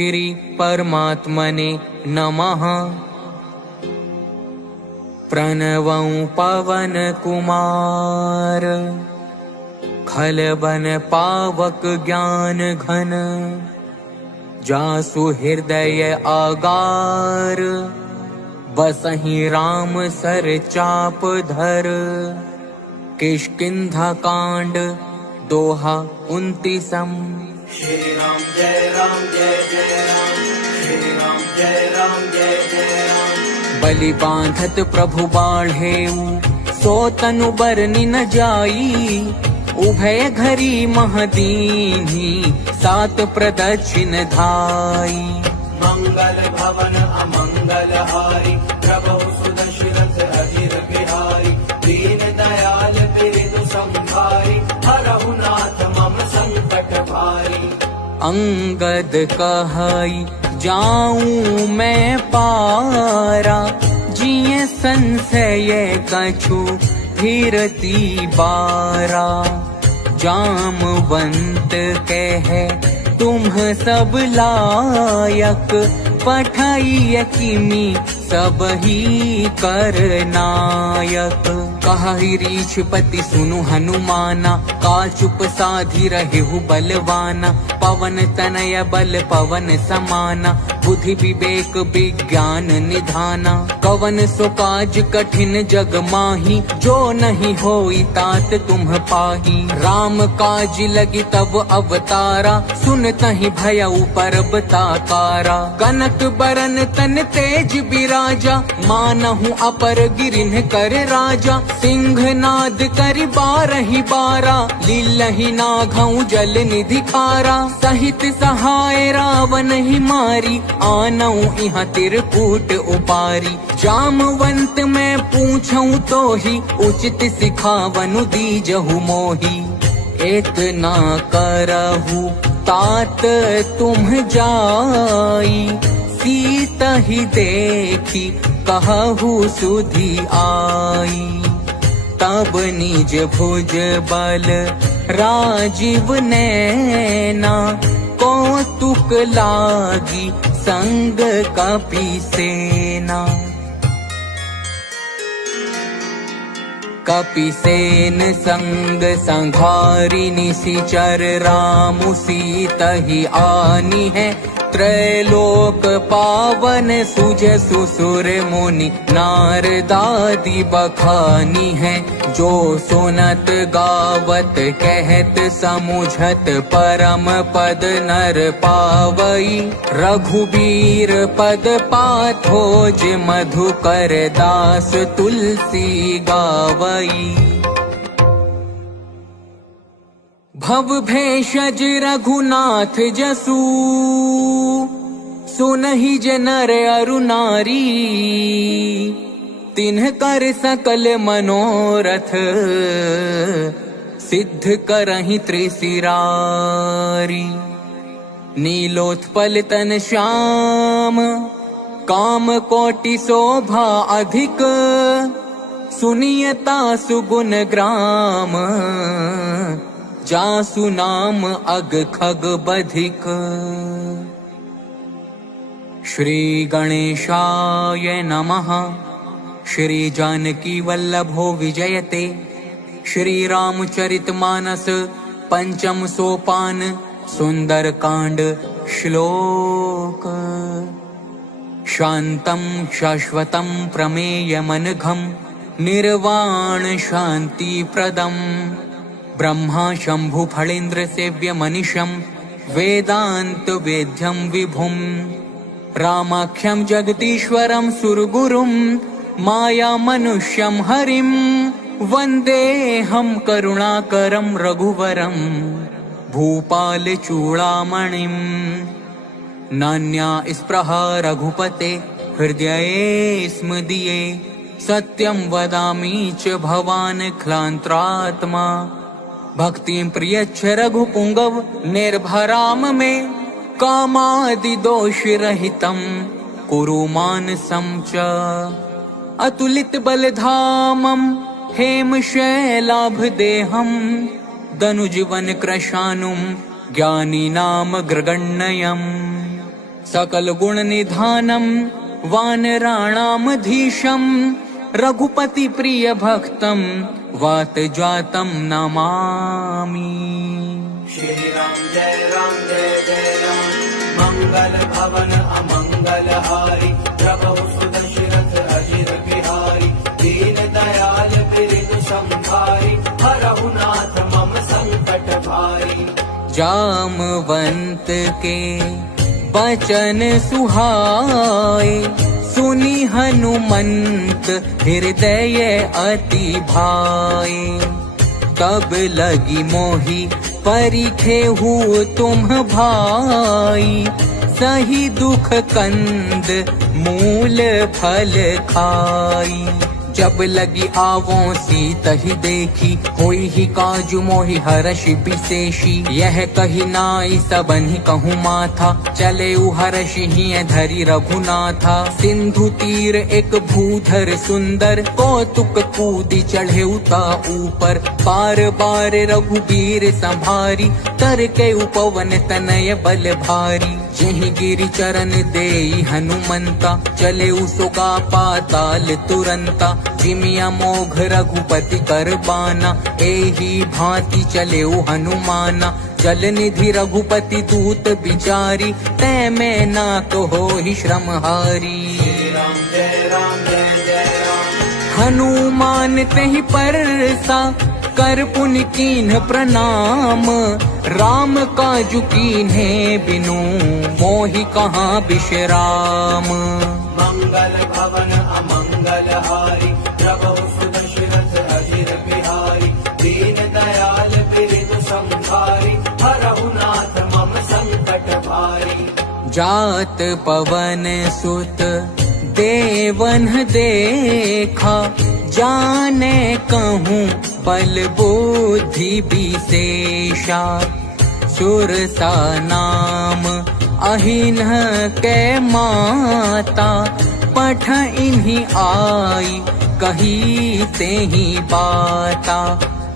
श्री परमात्मने नमः। प्रणवं पवन कुमार, खलबन पावक ज्ञान घन, जासु हृदय आगार, बसहि राम सर चाप धर। किष्किंधा कांड दोहा 29। श्री राम जय जय राम, श्री राम जय राम। बलि बांधत प्रभु बाढ़ेऊ, सो तनु बरनि न जाई। उभय घरी महदीन्ही, सात प्रदक्षिण धाई। मंगल भवन अमंगल हारी, प्रभु सुदशरथ अजिर बिहारी। दीन दयाल बिरदु संभारी, हरहु नाथ मम संकट भारी। अंगद कहई जाऊं मैं पारा, जिये संशय कछु फिरती बारा। जामवंत कहे तुम सब लायक, पठाई किमी सब ही कर नायक। कहि रीछपति सुनु हनुमाना, का चुप साधी रहु बलवाना। पवन तनय बल पवन समाना, बुद्धि विवेक विज्ञान निधाना। कवन सो काज कठिन जग माही, जो नहीं होई तात तुम पाही। राम काज लगी तब अवतारा, सुनतहि भयउ परब ताकारा। कनक बरन तन तेज बिराजा, मानहु अपर गिरिन कर राजा। सिंहनाद करि बारहि बारा, लीलहि नाघउ जल निधि खारा। सहित सहाय रावण ही मारी, आनऊ इहाँ तिरकूट उपारी। जामवंत मैं पूछऊं तो ही, उचित सिखावनु दीजहु मोही। एक ना करहु तात तुम जाई, सीता ही देखी कहहु सुधि आई। तब निज भुज बल राजीव नैना, कौतुक लागी संग कपि सेना। कपिसेन संग संघारी, निशिचर रामु सीता ही आनी है। त्रैलोक पावन सुजसु सुर मुनि, नारदादि बखानी है। जो सुनत गावत कहत समुझत, परम पद नर पावई। रघुबीर पद पाथोज, मधुकर दास तुलसी गावई। भव भेषज रघुनाथ जसु, सुनहि जे नर अरु नारी। तिन्ह कर सकल मनोरथ, सिद्ध करहि त्रिशिरारी। नीलोत्पल तन श्याम, काम कोटि शोभा अधिक। सुनियता सुगुण ग्राम, जासु नाम अग खग बधिक। श्री गणेशाय नमः। श्री जानकी वल्लभो विजयते। श्री रामचरितमानस पंचम सोपान, सुंदर कांड श्लोक। शांतं शाश्वतं प्रमेयमनघं, निर्वाण शांति प्रदम्। ब्रह्मा शंभु फणीन्द्र सेव्य मनीषं, वेदांत वेद्यं विभुम्। रामाख्यं जगदीश्वरं सुरगुरुं, माया मनुष्यं हरिं। वन्देऽहं करुणाकरं रघुवरं, भूपाल चूड़ामणिम्। नान्या स्पृहा रघुपते, हृदये स्म दिये। सत्यं वदामि च भवान् क्लान्त्रात्मा। भक्तिं प्रयच्छ रघुपुंगव, निर्भराम मे। कामादि दोष रहितं, कुरु मानसं च। अतुलित बलधामं, हेम शैलाभ देहं। दनुजवन कृशानुं, ज्ञानी नाम ग्रगण्यम्। सकल गुण निधानम वानराणामधीशम रघुपति प्रिय भक्तम वात जातम नमामि। श्री राम जय राम मंगल भवन अमंगल हारी प्रभु सुदशरथ अजिर बिहारी दीन दयाल बिरदु संभारी हरहु नाथ मम संकट भारी। जामवंत के बचन सुहाए सुनी हनुमंत हृदय अति भाए। तब लगी मोहि परिखे हु तुम भाई सही दुख कंद मूल फल खाई। जब लगी आवों सीतहि देखी होई ही काजु मोहि हर्ष विशेषी। यह कही नाई सबन्हि कहूँ माथा चले हर्ष ही धरि रघुनाथा। सिंधु तीर एक भूधर सुंदर कौतुक कूदी चढ़े उता ऊपर। बार बार रघुबीर संभारी तर के उपवन तनय बल भारी। जेहि गिरि चरण देई हनुमंता चले उसोगा पाताल तुरंता। जिमिया मोघ रघुपति कर बाना एही भांति चले हनुमाना। जल निधि रघुपति दूत बिचारी तै में ना कहो ही श्रम हारी। राम जय राम हनुमान तेहि परसा कर पुनि कीन्ह प्रणाम। राम काजु कीन्हे बिनु मोहि कहाँ विश्राम। मंगल भवन अमंगल हारी प्रभु सुदशरथ अजिर बिहारी दीन दयाल बिरदु संभारी हरहु नाथ मम संकट भारी। जात पवन सुत देवन देखा जाने कहूँ बल बुद्धि विशेषा। सुरसा नाम अहिन्ह के माता पठ इन्हीं आई कही तेहि बाता।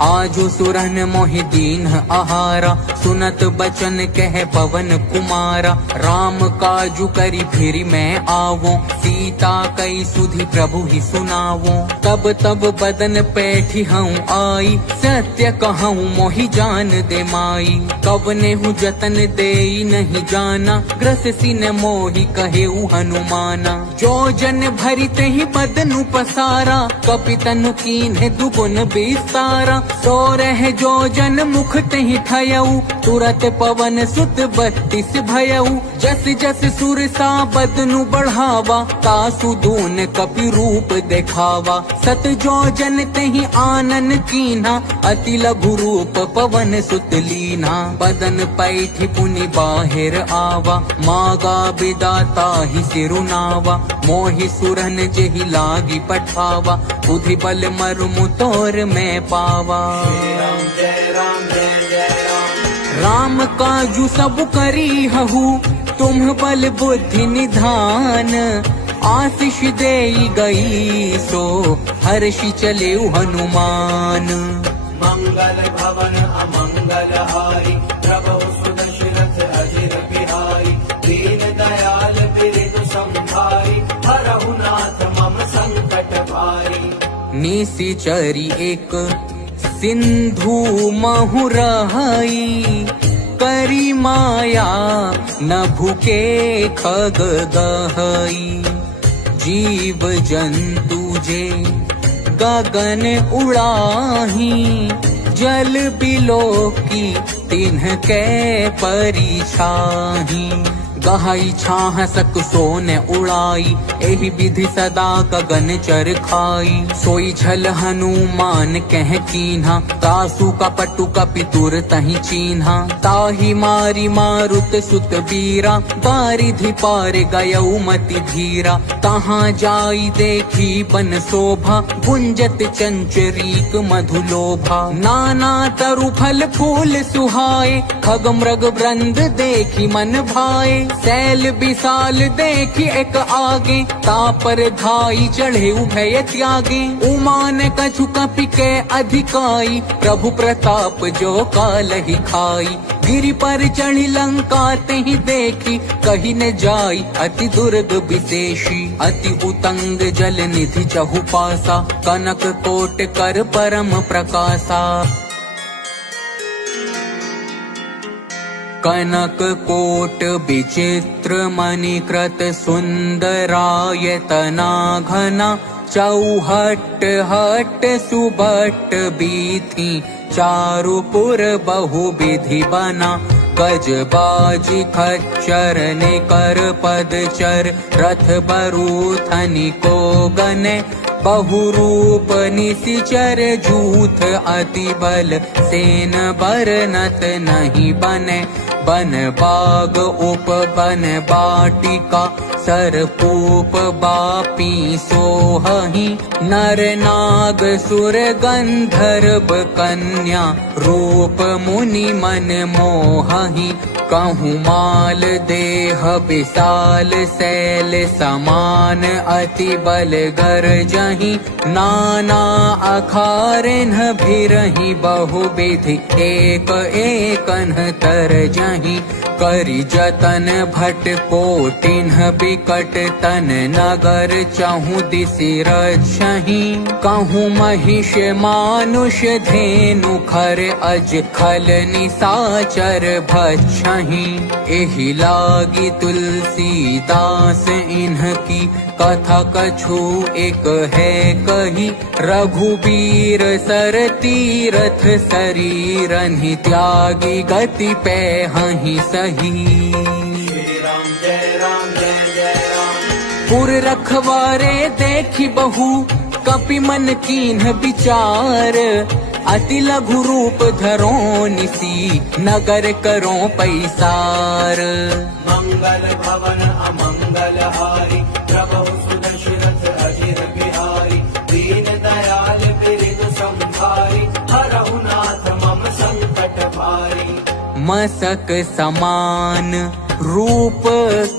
आजु सुरन मोहि दीन आहारा सुनत बचन कह पवन कुमारा। राम काजु करी फिर मैं आवो सीता कई सुधि प्रभु ही सुनावो। तब तब बदन पैठी हूँ आई सत्य कहूँ मोहि जान दे माई। कवने हूँ जतन दे नहीं जाना ग्रस सिन मोहि कहे हनुमाना। जो जन भरी तेहि बदनु पसारा कपितनु कीन्हे दुगुन विस्तारा। सो रह जो जन मुख तेहि ठयऊ तुरत पवन सुत 32 भयऊ। जस जस सुरसा बदनु बढ़ावा तासु दून कपि रूप देखावा। सत जो जन तेहि आनन कीन्हा अति लघु रूप पवन सुत लीना। बदन पैठी पुनि बाहिर आवा मागा विदाता ही सिरुनावा। मोहि सुरन जेहि लागी पठावा बुद्धि बल मरुमु तोर में पावा। राम जय राम राम काजु सब करी हहु तुम बल बुद्धि निधान। आशीष देई गई सो हर्षि चले हनुमान। मंगल भवन अमंगल हारी प्रभु सुदशरथ अजिर बिहारी दीन दयाल बिरदु संभारी हरहु नाथ मम संकट भारी। निशिचरी एक सिंधु महु रहई करी माया न भूके खग गहई। जीव जंतु जे गगन उड़ाही जल बिलो की तिन्ह के परिछाही। गहाई छाह सक सोन उड़ाई एहि विधि सदा गगन चर खाई। सोई झल हनुमान कह कीन्हा तासु कपटु कपितुर तहि चीन्हा। ताहि मारी मारुत सुत बीरा बारिधि पार गयऊ मति धीरा। तहाँ जाई देखी बन शोभा गुंजत चंचरीक मधुलोभा। नाना तरु फल फूल सुहाए खग मृग वृंद देखी मन भाए। सैल विशाल देखी एक आगे, तापर धाई चढ़े उभय त्यागे। उमान कछु कपि के अधिकाई, प्रभु प्रताप जो काल ही खाई। गिरि पर चढ़ी लंका तेहि देखी, कही न जाई अति दुर्ग विशेषी। अति उतंग जल निधि चहु पासा, कनक कोट कर परम प्रकाशा। कनक कोट विचित्र मणिकृत सुंदरायतना घना। चौहट हट सुबट बीथी, चारुपुर बहु विधि बना। गजबाजी खच्चर निकर पदचर, रथ बरूथनि को गने। बहुरूप निशिचर जूथ अति बल, सेन बरनत नहीं बने। बन बाग उप बन बाटिका, सरपूप बापी सोहहि। नर नाग सुर गंधर्व कन्या, रूप मुनि मन मोहहि। कहूँ माल देह विशाल, सैल समान अति बल गरजहि। नाना अखारिन भिरहि, बहु विधि एक एकन तरजहि। करि जतन भट कोटिन्ह बिकट, तन नगर चहु दिसि रक्षहि। कहूँ महिष मानुष धेनु, खर अज खल निसाचर भक्षहि। एहि लागी तुलसीदास इन्हकी, कथा कछु एक है कही। रघुबीर सर तीरथ शरीरहि, त्यागी गति पैहहि सही। श्री राम जय राम जय जय राम। पुर रखवारे देखी बहु, कपि मन कीन्ह विचार। अति लघु रूप धरो निसी, नगर करो पैसार। मंगल भवन अमंगल हारी, प्रभु सुदशरथ अजिर बिहारी। दीन दयाल बिरधु संभारी, हरहु नाथ मम संकट भारी। मसक समान रूप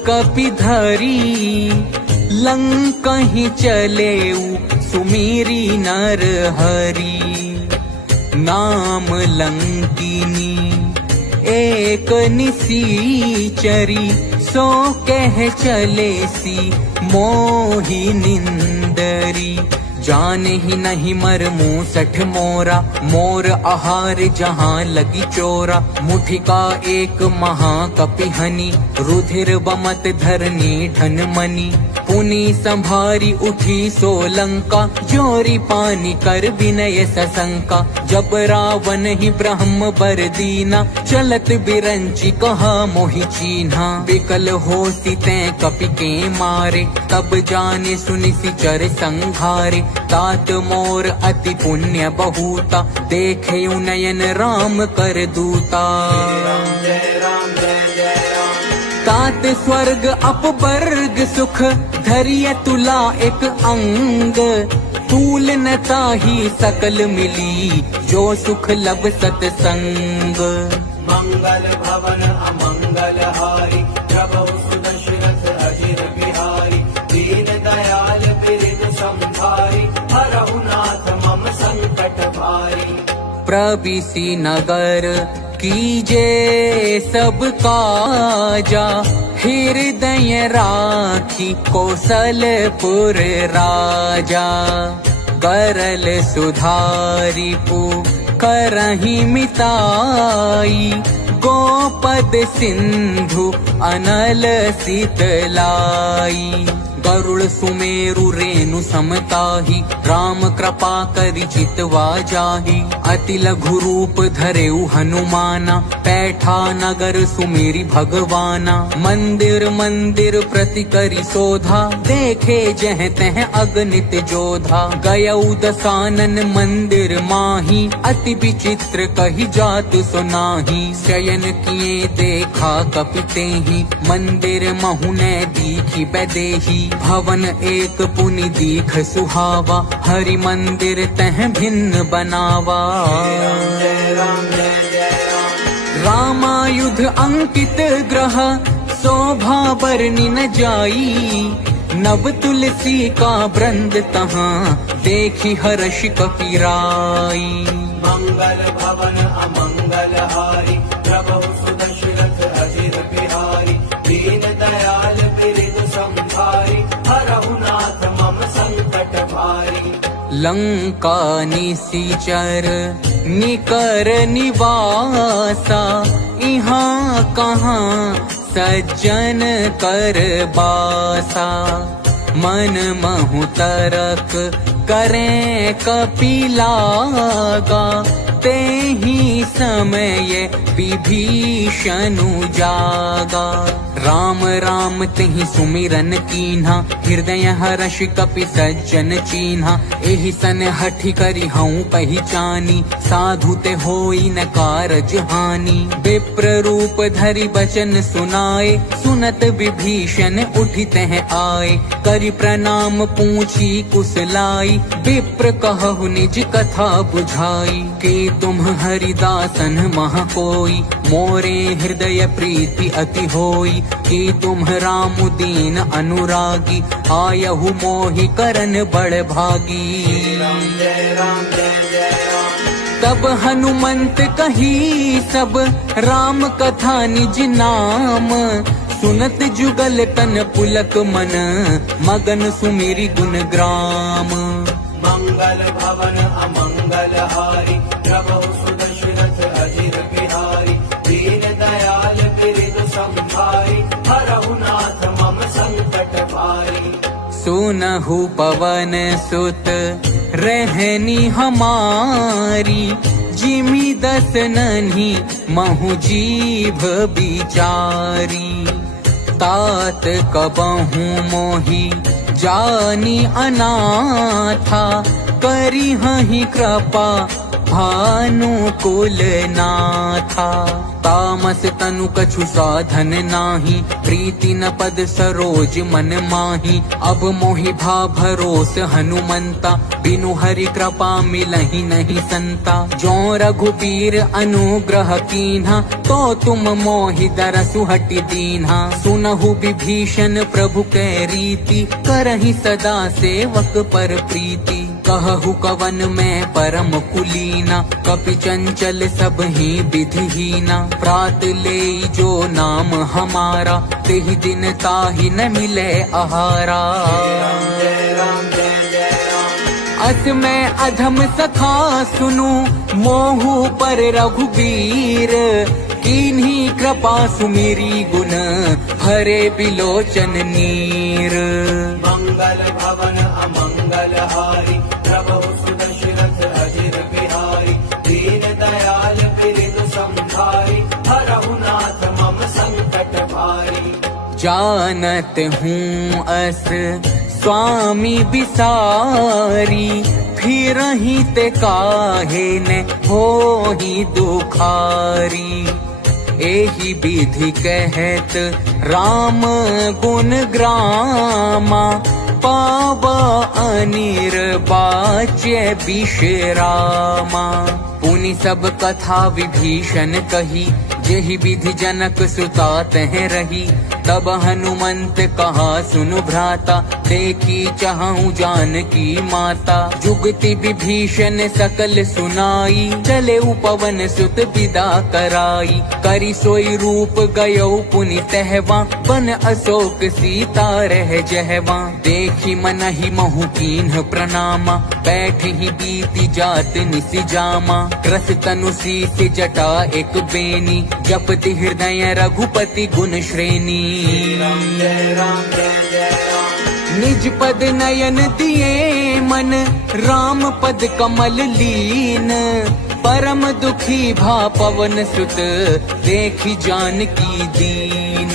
कपि धरी, लंकहि चलेउ सुमीरी नर हरि। नाम लंकिनी एक निसीचरी, सो कह चले सी मोहि निंदरी। जान ही नहीं मर मूसठ मोरा, मोर आहार जहाँ लगी चोरा। मुठिका एक महाकपिहनि, रुधिर बमत धरनी ठन मनी। पुनि संभारी उठी सोलंका, जोरी पानी कर विनय सशंका। जब रावण ही ब्रह्म बर दीना, चलत बिरंची कहा मोहि चीन्हा। विकल हो सीते कपि के मारे, तब जाने सुनि सिचर संघारे। तात मोर अति पुण्य बहुता, देखे नयन राम कर दूता। जय राम जय जय राम। तात स्वर्ग अपवर्ग सुख, धरिय तुला एक अंग। तूल न ताहि सकल मिली, जो सुख लब सतसंग। मंगल भवन अमंगल हारी, प्रभु सुदशरथ अजिर बिहारी। दीन दयाल बिरधु संभारी, हरहु नाथ मम संकट भारी। प्रविशि नगर कीजे सब काजा, हृदय राखी कौशलपुर राजा। करल सुधारी करहि मिताई, गोपद सिंधु अनल शीतलाई। गरुड़ सुमेरु रेणु समताही, राम कृपा करि चितवा जाहि। अति लघु रूप धरेउ हनुमाना, पैठा नगर सुमेरि भगवाना। मंदिर मंदिर प्रति करि शोधा, देखे जह तह अगणित जोधा। गयउ दसानन मंदिर माही, अति विचित्र कहि जात सुनाही। शयन किए देखा कपि तेहि, मंदिर महु न दीखि बैदेही। भवन एक पुनि दीख सुहावा, हरि मंदिर तह भिन्न बनावा। जय राम जय जय राम। रामायुध अंकित ग्रह, शोभा बरनी न जाई, नव तुलसी का वृंद तहाँ देखी हर्ष कपिराई। मंगल भवन अमंगल हारी, प्रभु सुदशरथ अजिर बिहारी। दीन दयाल बिरधु संभारी, हरहु नाथ मम संकट भारी। लंका निसीचर निकर निवासा, इहाँ कहाँ सज्जन कर बासा। मन महु तरक करें कपिलागा, ते ही समय विभीषणु जागा। राम राम तेहि सुमिरन कीन्हा, हृदय हर्ष कपि सज्जन चीन्हा। एहि सन हठि करि हऊँ पहचानी, साधु ते होई न कारज हानि। विप्र रूप धरि बचन सुनाए, सुनत विभीषण उठि तह आए। करि प्रणाम पूछी कुशलाई, विप्र कहु निज कथा बुझाई। कि तुम हरिदासन मह कोई, मोरे हृदय प्रीति अति होई। कि तुम राम दीन अनुरागी, आयहु मोहि करन बड़ भागी। राम जय राम जय जय राम। तब हनुमंत कही सब, राम कथा निज नाम। सुनत जुगल तन पुलक मन, मगन सुमिरि गुण ग्राम। मंगल भवन अमंगल हारी, प्रभु सुदशरथ अजिर बिहारी। दीन दयाल बिरधु संभारी, हरहु नाथ मम संकट भारी। सुनहु पवन सुत रहनी हमारी, जिमि दस नन्ही महु जीभ बिचारी। तात कबहु मोहि जानी अनाथा, करी हहि कृपा भानुकुल नाथा। तामस तनु कछु साधन नाही, प्रीति न पद सरोज मन माही। अब मोहि भा भरोस हनुमंता, बिनु हरि कृपा मिलहि नहीं संता। जो रघुबीर अनुग्रह कीन्हा, तो तुम मोहि दरसु हटि दीन्हा। सुनहु विभीषण प्रभु कै रीति, करहि सदा सेवक पर प्रीति। कहु कवन में परम कुलीना, कपि चंचल सब ही विधिहीना। प्रात ले जो नाम हमारा, तेहि दिन ताहि न मिले आहारा। जय राम जय जय राम। अस मैं अधम सखा सुनु, मोहु पर रघुबीर। कीन्ही कृपा सुमिरी गुण, भरे बिलोचन नीर। मंगल भवन अमंगल हारी, प्रभु सुदशरथ अजिर बिहारी। दीन दयाल बिरधु संभारी, हरहु नाथ मम संकट भारी। जानत हूँ अस स्वामी बिसारी, फिरहि ते काहे न होहि दुखारी। एहि विधि कहत राम गुण ग्रामा, पावा अनिर्वाच्य विश्रामा। पुनि सब कथा विभीषण कही, जेहि विधि जनक सुता तह रही। तब हनुमंत कहा सुनु भ्राता, देखी चाहूं जानकी माता। जुगति विभीषण सकल सुनाई, चले पवन सुत विदा कराई। करि सोई रूप गयो पुनि तहवा, बन अशोक सीता रह जहवा। देखी मनहि महु कीन्ह प्रणामा, बैठ ही बीती जात निसि जामा। क्रस तनु शीस जटा एक बेनी, जपति हृदय रघुपति गुण श्रेणी। राम जय राम जय जय राम। निज पद नयन दिए मन, राम पद कमल लीन। परम दुखी भा पवन सुत, देखी जानकी दीन।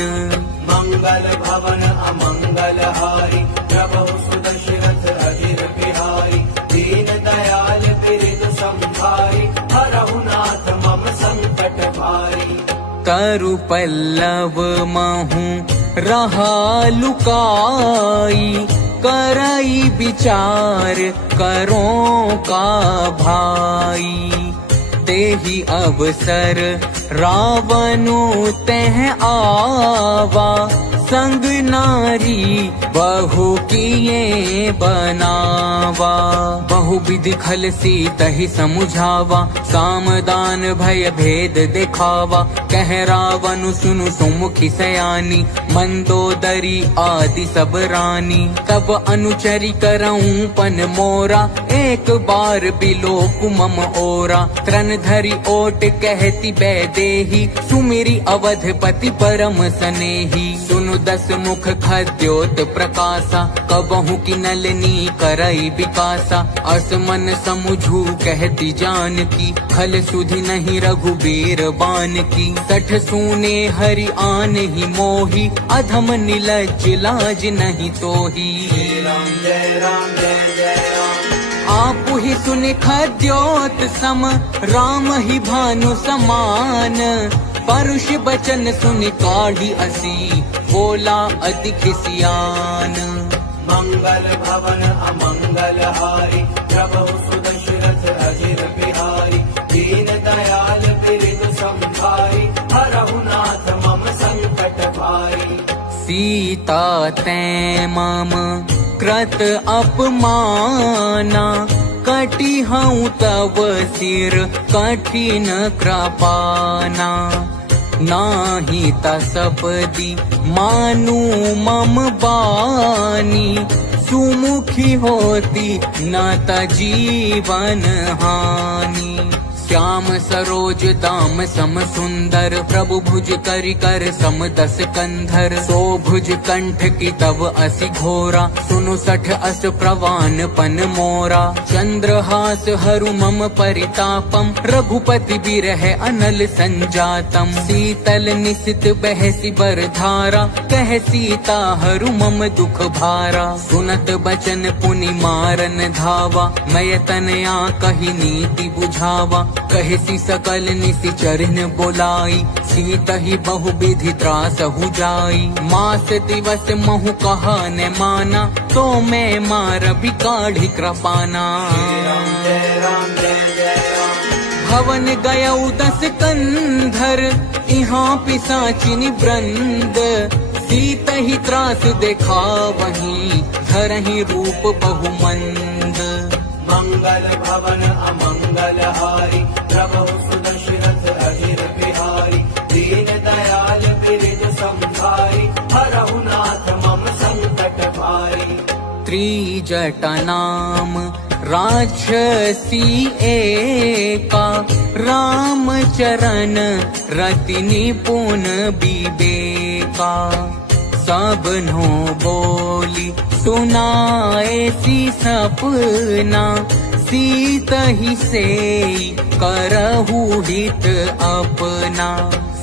मंगल भवन अमंगल हारी, प्रभु सुदशरथ अजिर बिहारी। दीन दयाल बिरधु संभारी, हरहु नाथ मम संकट भारी। तरु पल्लव महु रहा लुकाई, करई विचार करो का भाई। तेहि अवसर रावणु तह आवा संग नारी बहु किए बनावा। बहु विधि खल सीतहि समुझावा सामदान भय भेद दिखावा। कह रावणु सुनु सुमुखी सयानी मंदोदरी आदि सब रानी। तब अनुचरी करऊं पन मोरा एक बार बिलोक मम ओरा। त्रन धरी ओट कहती बैदेही सुमिरी अवधपति परम सनेही। सुनु दस मुख खद्योत प्रकाशा कबहु की नलनी करई विकासा। असमन समुझू कहती जानकी खल सुधि नहीं रघुबीर बान की। सठ सूने हरि आन ही मोही अधम निलज्ज लाज नहीं तोही। राम जय राम जय जय राम। आप ही सुन खद्योत सम राम ही भानु समान। परुष बचन सुन काढ़ी असी बोला अति खिसियान। मंगल भवन अमंगल हारी प्रभु सुदशरथ अजिर बिहारी। दीन दयाल बिरधु संभारी हरहु नाथ मम संकट भारी। सीता तै मम कृत अपमाना कटी हूँ तव सिर कठिन कृपाना। नाही तसपदी मानू मम बानी सुमुखी होती न त जीवन हानि। श्याम सरोज दाम सम सुंदर प्रभु भुज करि कर सम दस कंधर। सो भुज कंठ की तब असि घोरा सुनु सठ अस प्रवान पन मोरा। चंद्रहास हरु मम परितापम रघुपति बिरह अनल संजातम। शीतल निशित बहसी बर धारा कह सीता हरु मम दुख भारा। सुनत बचन पुनि मारन धावा मैं तनया कही नीति बुझावा। कहसी सकल निसि चरण बोलाई सीत ही बहु विधि त्रास हु जाई। मास दिवस महु कहा न माना तो मैं मार भी काढ़ी कृपाना। राम जय राम जय जय राम। भवन गयउ दस कंधर इहाँ पिसाचिनी वृंद। सीत ही त्रास देखा वहीं धरहि रूप बहुमंद। मंगल भवन अमंगल हारी प्रभु सुदशरथ अजिर बिहारी। दीन दयाल बिरधु संभारी हरहु नाथ मम संकट भारी। त्रिजटा नाम राक्षसी एका राम चरण रति निपुण विवेका। सबनो बोली सुनाए सी सपना सीत ही से करहु हित अपना।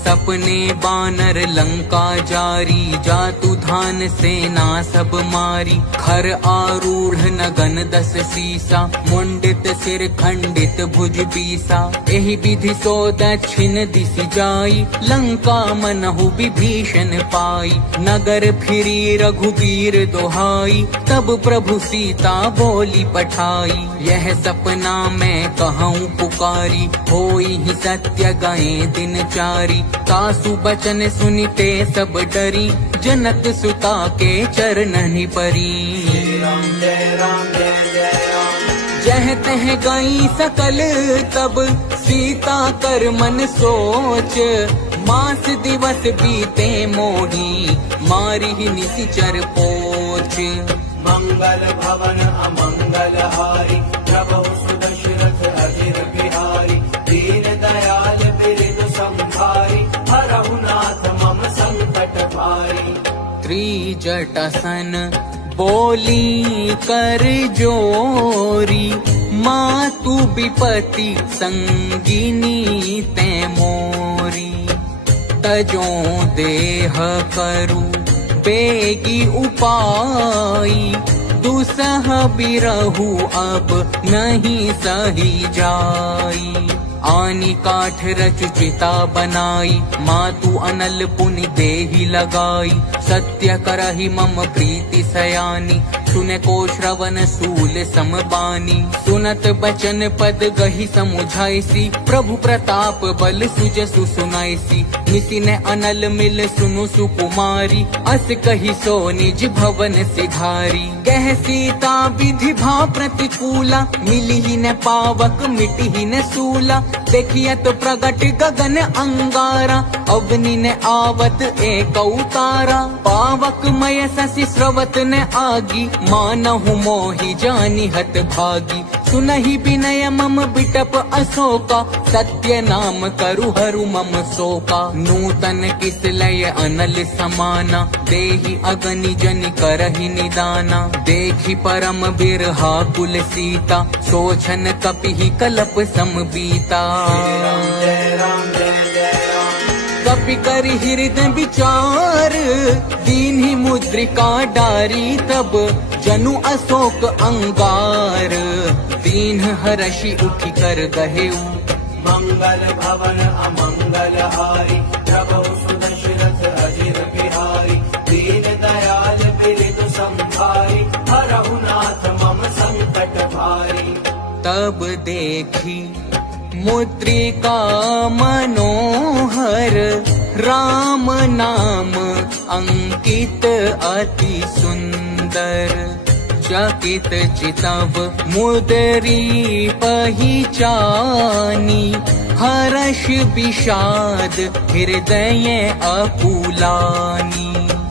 सपने बानर लंका जारी जातु धान सेना सब मारी। खर आरूढ़ नगन दस सीसा मुंडित सिर खंडित भुज पीसा। एहि विधि सो दक्षिण दिशि जाई लंका मनहु विभीषण पाई। नगर फिरी रघुबीर दोहाई तब प्रभु सीता बोली पठाई। यह सपना मैं कहूँ पुकारी होई ही सत्य गए दिन चारी। सासु बचन सुनिते सब डरी जनक सुता के चरणनि परी। राम जय राम जय जय राम। जह तह गई सकल तब सीता कर मन सोच। मास दिवस बीते मोही मारी ही निशिचर पोच। मंगल भवन अमंगल हारी प्रभु सुदशरथ अजिर बिहारी। दीन दयाल बिरधु संभारी हरहु नाथ मम संकट भारी। त्रिजटा सन बोली कर जोरी मातु विपति संगिनी ते मोरी। तजों देह करु बेगी उपाई दुसह बिरहु अब नहीं सही जाई। आनी काठ रचु चिता बनाई मातु अनल पुनि देहि लगाई। सत्य करहि मम प्रीति सयानी सुने को श्रवण सूल समबानी, सुनत बचन पद गही समुझाइसी, प्रभु प्रताप बल सुजसु सुनाइसी, निसि ने अनल मिल सुनु सुकुमारी, अस कही सो निज भवन सिधारी, कह सीता विधि भाव प्रतिकूला, मिली ही न पावक मिटी ही न सूला, देखिए तो प्रगट गगन अंगारा, अवनि ने आवत एक उतारा, पावक मय शशि स्रवत ने आगी, मानहु मोहि जानि हत भागी, सुनहि विनय मम बिटप अशोका, सत्य नाम करु हरु मम शोका, नूतन किस लय अनल समाना, देहि अगनि जन करहि निदाना, देखि परम बिरहा कुल सीता, सोचन कपिहि कलप समबीता। जय राम जय जय राम। कपि करि हृदय विचार, दीन ही मुद्रिका डारी, तब जनु अशोक अंगार, दीन हरषि उठि कर गहेउ, मंगल भवन अमंगल हारी, प्रभु सुदशरथ अजिर बिहारी, दीन दयाल बिरधु संभारी, हरहु नाथ मम संकट भारी। तब देखी मुद्रिका मनोहर, राम नाम अंकित अति सुंदर, चकित चितव मुदरी पहिचानी, हर्ष विषाद हृदय अपुलानी,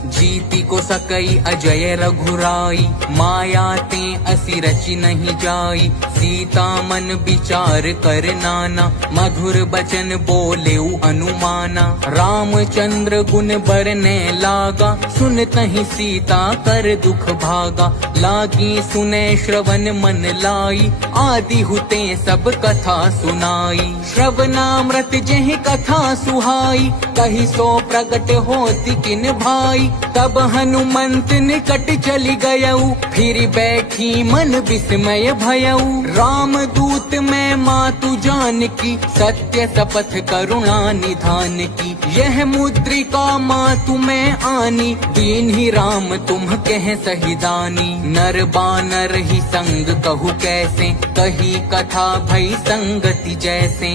जीती को सकई अजय रघुराई, माया ते असि रचि नहीं जाई, सीता मन विचार कर नाना, मधुर बचन बोलेउ अनुमाना, रामचंद्र गुण बरने लागा, सुनतहि सीता कर दुख भागा, लागी सुने श्रवण मन लाई, आदि हुते सब कथा सुनाई, श्रवणामृत जेहि कथा सुहाई, कही सो प्रगट होती किन भाई, तब हनुमंत निकट चली गयऊ, फिर बैठी मन विस्मय भयऊ, राम दूत में मातु जानकी, सत्य शपथ करुणा निधान की, यह मुद्रिका मातु में आनी, दीन ही राम तुम कह सहिदानी, नर बानर ही संग कहु कैसे, कही कथा भई संगति जैसे।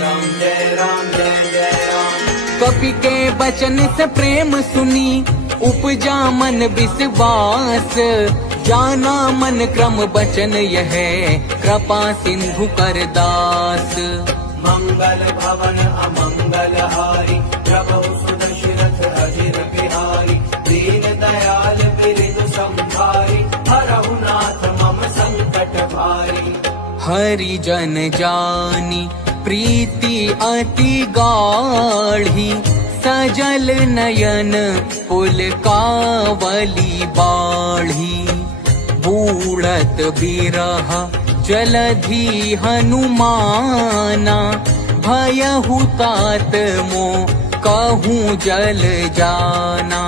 राम जय राम जय जय राम। कपि के बचन से प्रेम सुनी, उपजा मन विश्वास, जाना मन क्रम बचन यह, कृपा सिंधु कर दास, मंगल भवन अमंगल हारी, प्रभु सुदशरथ अजिर बिहारी, दीन दयाल बिरधु संभारी, हरहु नाथ मम संकट भारी। हरि जन जानी प्रीति अति गाढ़ी, सजल नयन पुलकावली बाढ़ी, बूढ़त बिरह जलधि हनुमाना, भयहु तात मो कहूँ जल जाना,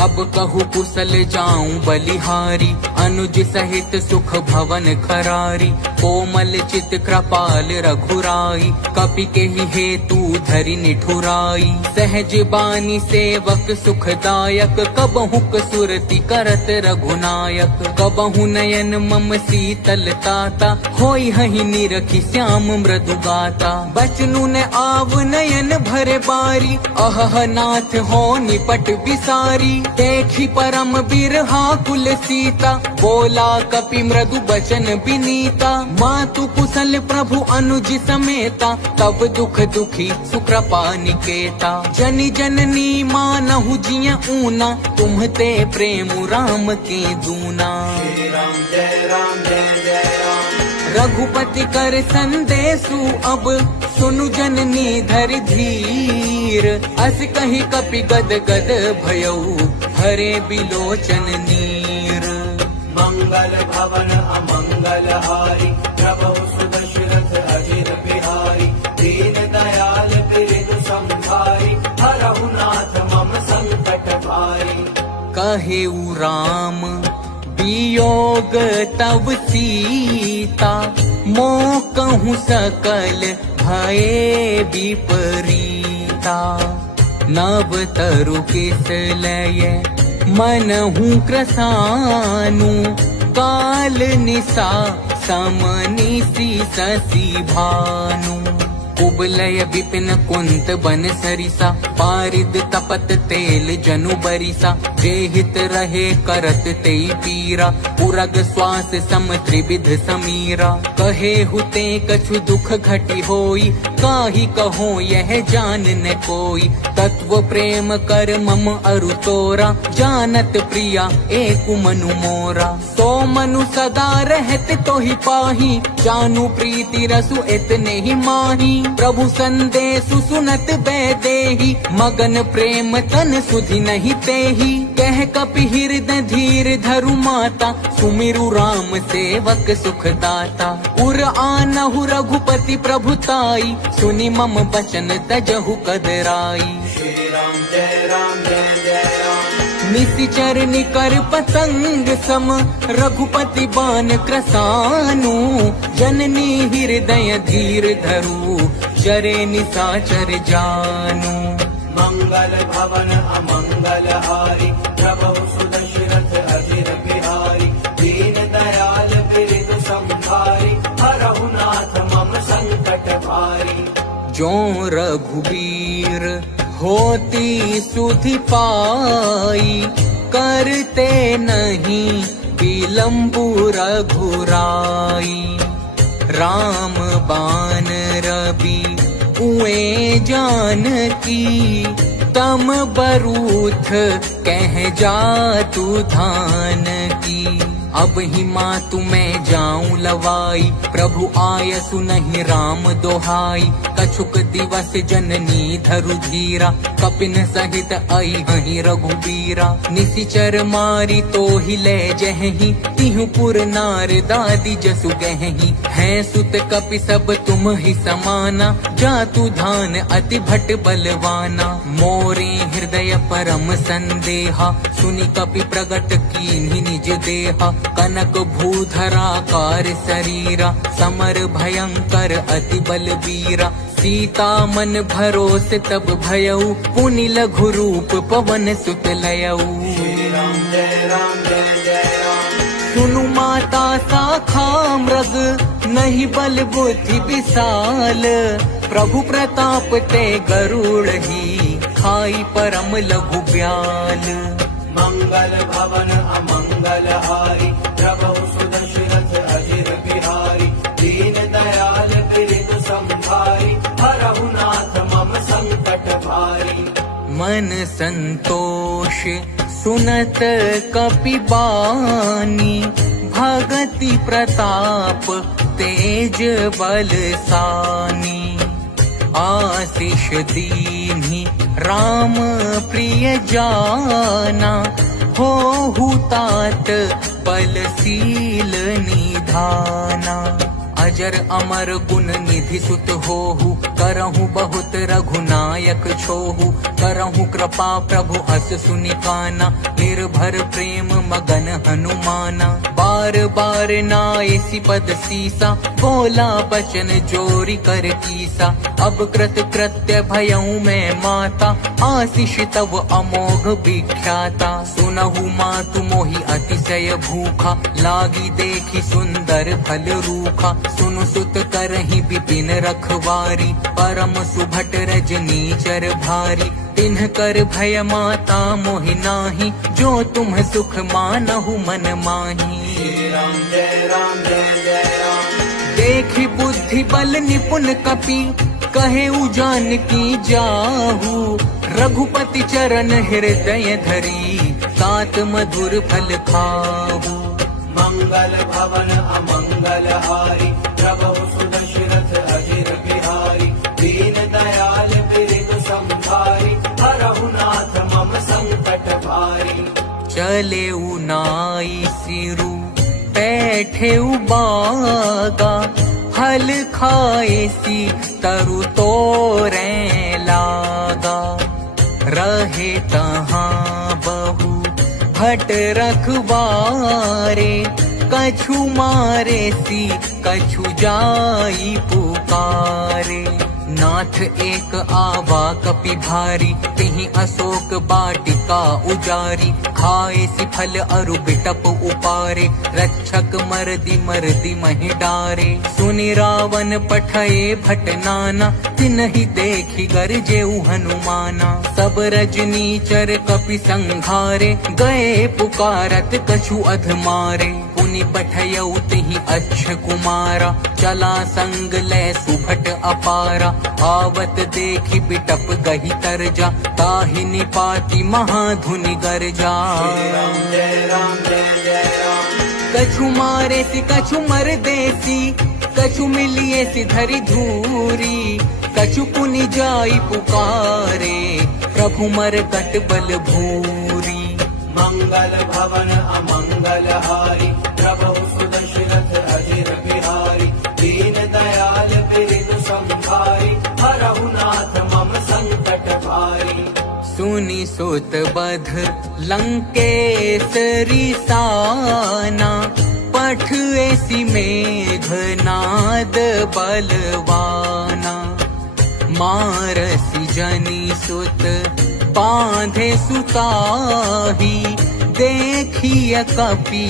अब कहु कुशल जाऊं बलिहारी, अनुज सहित सुख भवन खरारी, कोमल चित कृपाल रघुराई, कपि के ही हेतु धरि निठुराई, सहज बानी सेवक सुखदायक, कबहु सुरति करत रघुनायक, कबहु नयन मम शीतल ताता, होई हहि निरखि श्याम मृदु गाता, बचनु ने आव नयन भरे बारी, अहह नाथ हो निपट बिसारी, देखी परम बिरहा कुल सीता, बोला कपि मृदु बचन बिनीता, मातु कुशल प्रभु अनुज समेता, तब दुख दुखी सुकृपा निकेता, जनि जननी मानहु जिय ऊना, तुम्हते प्रेम राम के दूना। श्री राम जय राम जय जय राम। रघुपति कर संदेशु अब, सुनु जननी धर धीर, अस कही कपि गद गद भयऊ, हरे बिलोचन नीर, मंगल भवन अमंगल हारी, प्रभु सुदशरथ अजिर बिहारी, दीन दयाल बिरधु संभारी, हरहु नाथ मम संकट भारी। कहेउ राम वियोग तब सीता, मो कहूँ सकल भये विपरीता, नव तरु किस लय मनहु क्रसानु काल निसा समनिसि शशि भानु कुबलय विपिन कुंत बन सरिसा पारिद तपत तेल जनु बरिसा जेहित रहे करत तेई पीरा उरग श्वास सम त्रिविध समीरा कहे हुते कछु दुख घटी होई काहि कहो यह जान न कोई तत्व प्रेम कर मम अरु तोरा जानत प्रिया एक मनु मोरा सो मनु सदा रहत तो ही पाही जानु प्रीति रसु इतने ही माही प्रभु संदेशु सुनत बैदेही मगन प्रेम तन सुधि नहीं तेही कह कपि हृदय धीर धरु माता सुमिरु राम सेवक सुखदाता उर आनहु रघुपति प्रभुताई सुनि मम बचन तजहु कदराई श्री राम जय राम निशिचर निकर पतंग सम रघुपति बान क्रसानु जननी हृदय धीर धरु जरे निशाचर जानु मंगल भवन अमंगल हारी प्रभु सुदशरथ अजिर बिहारी दीन दयाल बिरधु संभारी हरहु नाथ मम संकट भारी जो रघुबीर होती सुधि पाई करते नहीं विलंबु रघुराई राम बान रवि कुएं जानकी तम बरूथ कह जा तू धान की अब ही माँ तुम्हें जाऊं लवाई प्रभु आय सुनहि राम दोहाई कछुक दिवस जननी धरु धीरा कपिन सहित आई हहि रघुबीरा निशिचर मारी तो ही ले जहि तिहु पुर नार दादी जसु गहि है सुत कपि सब तुम ही समाना जातु धान अति भट बलवाना मोरे हृदय परम संदेहा सुनि कपि प्रगट कीन्हि निज देहा कनक भूधराकार शरीरा समर भयंकर अति बलबीरा सीता मन भरोसे तब भयऊ पुनि लघु रूप पवन सुत लयऊ श्री राम जय राम सुनु माता शाखा मृग नहीं बल बुद्धि विशाल प्रभु प्रताप ते गरुड़ ही खाई परम लघु ब्याल मंगल भवन अमंगल हारी प्रभु सुदशरथ अजिर बिहारी दीन दयाल बिरधु संभारी हरहु नाथ मम संकट भारी मन संतोष सुनत कपि बानी भगति प्रताप तेज बलसानी आशीष दीन्हि राम प्रिय जाना हो तात बलशील निधाना अजर अमर गुण निधि सुत होहु करहु बहुत रघुनायक छोहु करहु कृपा प्रभु अस सुनिकाना निर्भर प्रेम मगन हनुमाना बार बार नायसी पद सीसा बोला बचन जोरी कर कीसा अब कृत कृत्य भयऊ मैं माता आशीष तव अमोघ विख्याता सुनहु मातु मोहि अतिशय भूखा लागी देखी सुंदर फल रूखा सुनु सुत करहि विपिन रखवारी परम सुभट रजनी चर भारी तिन्ह कर भय माता मोहि नाही जो तुम सुख मानहु मन माही श्री राम जय राम देखी बुद्धि बल निपुण कपि कहे उजान की जाहू रघुपति चरण हृदय धरी तात मधुर फल खाहू मंगल भवन अमंगल हारी प्रभु सुदशरथ अजिर बिहारी दीन दयाल बिरधु संभारी हरहु नाथ मम संकट भारी चले नाई सिरु बैठे बागा हल खाए सी तरु तोरे लागा रहे तहाँ बहु भट रखवारे कछु मारे सी कछु जाई पुकारे नाथ एक आवा कपि भारी तिहि अशोक बाटिका उजारी खाए सिफल अरु बिटप उपारे, रक्षक मरदी मरदी महि डारे। सुनि रावण पठये भट नाना, तिनहि देखि गरजेउ हनुमाना। सब रजनीचर कपि संघारे, गए पुकारत कछु अध मारे। पुनि पठयउ तिहि अच्छ कुमारा, चला संग लै सुभट अपारा। आवत देखि बिटप गहि तरजा, ताहि निपाति महाधुनि गरजा। जय राम जय जय राम। कछु मारे सि कछु मर देसी, कछु मिलिए सि धरि धूरी। कछु पुनि जाई पुकारे, प्रभु मरकट बल भूरी। मंगल भवन अमंगल हारी, प्रभु सुदशरथ अजिर बिहारी। दीन दयाल बिरधु संभारी, हरहु नाथ मम संकट भारी। सुनि सुत बध लंकेसरी साना, पठ ऐसी मेघनाद बलवाना। मारसी जनि सुत बांधे सुताही, देखिय कपि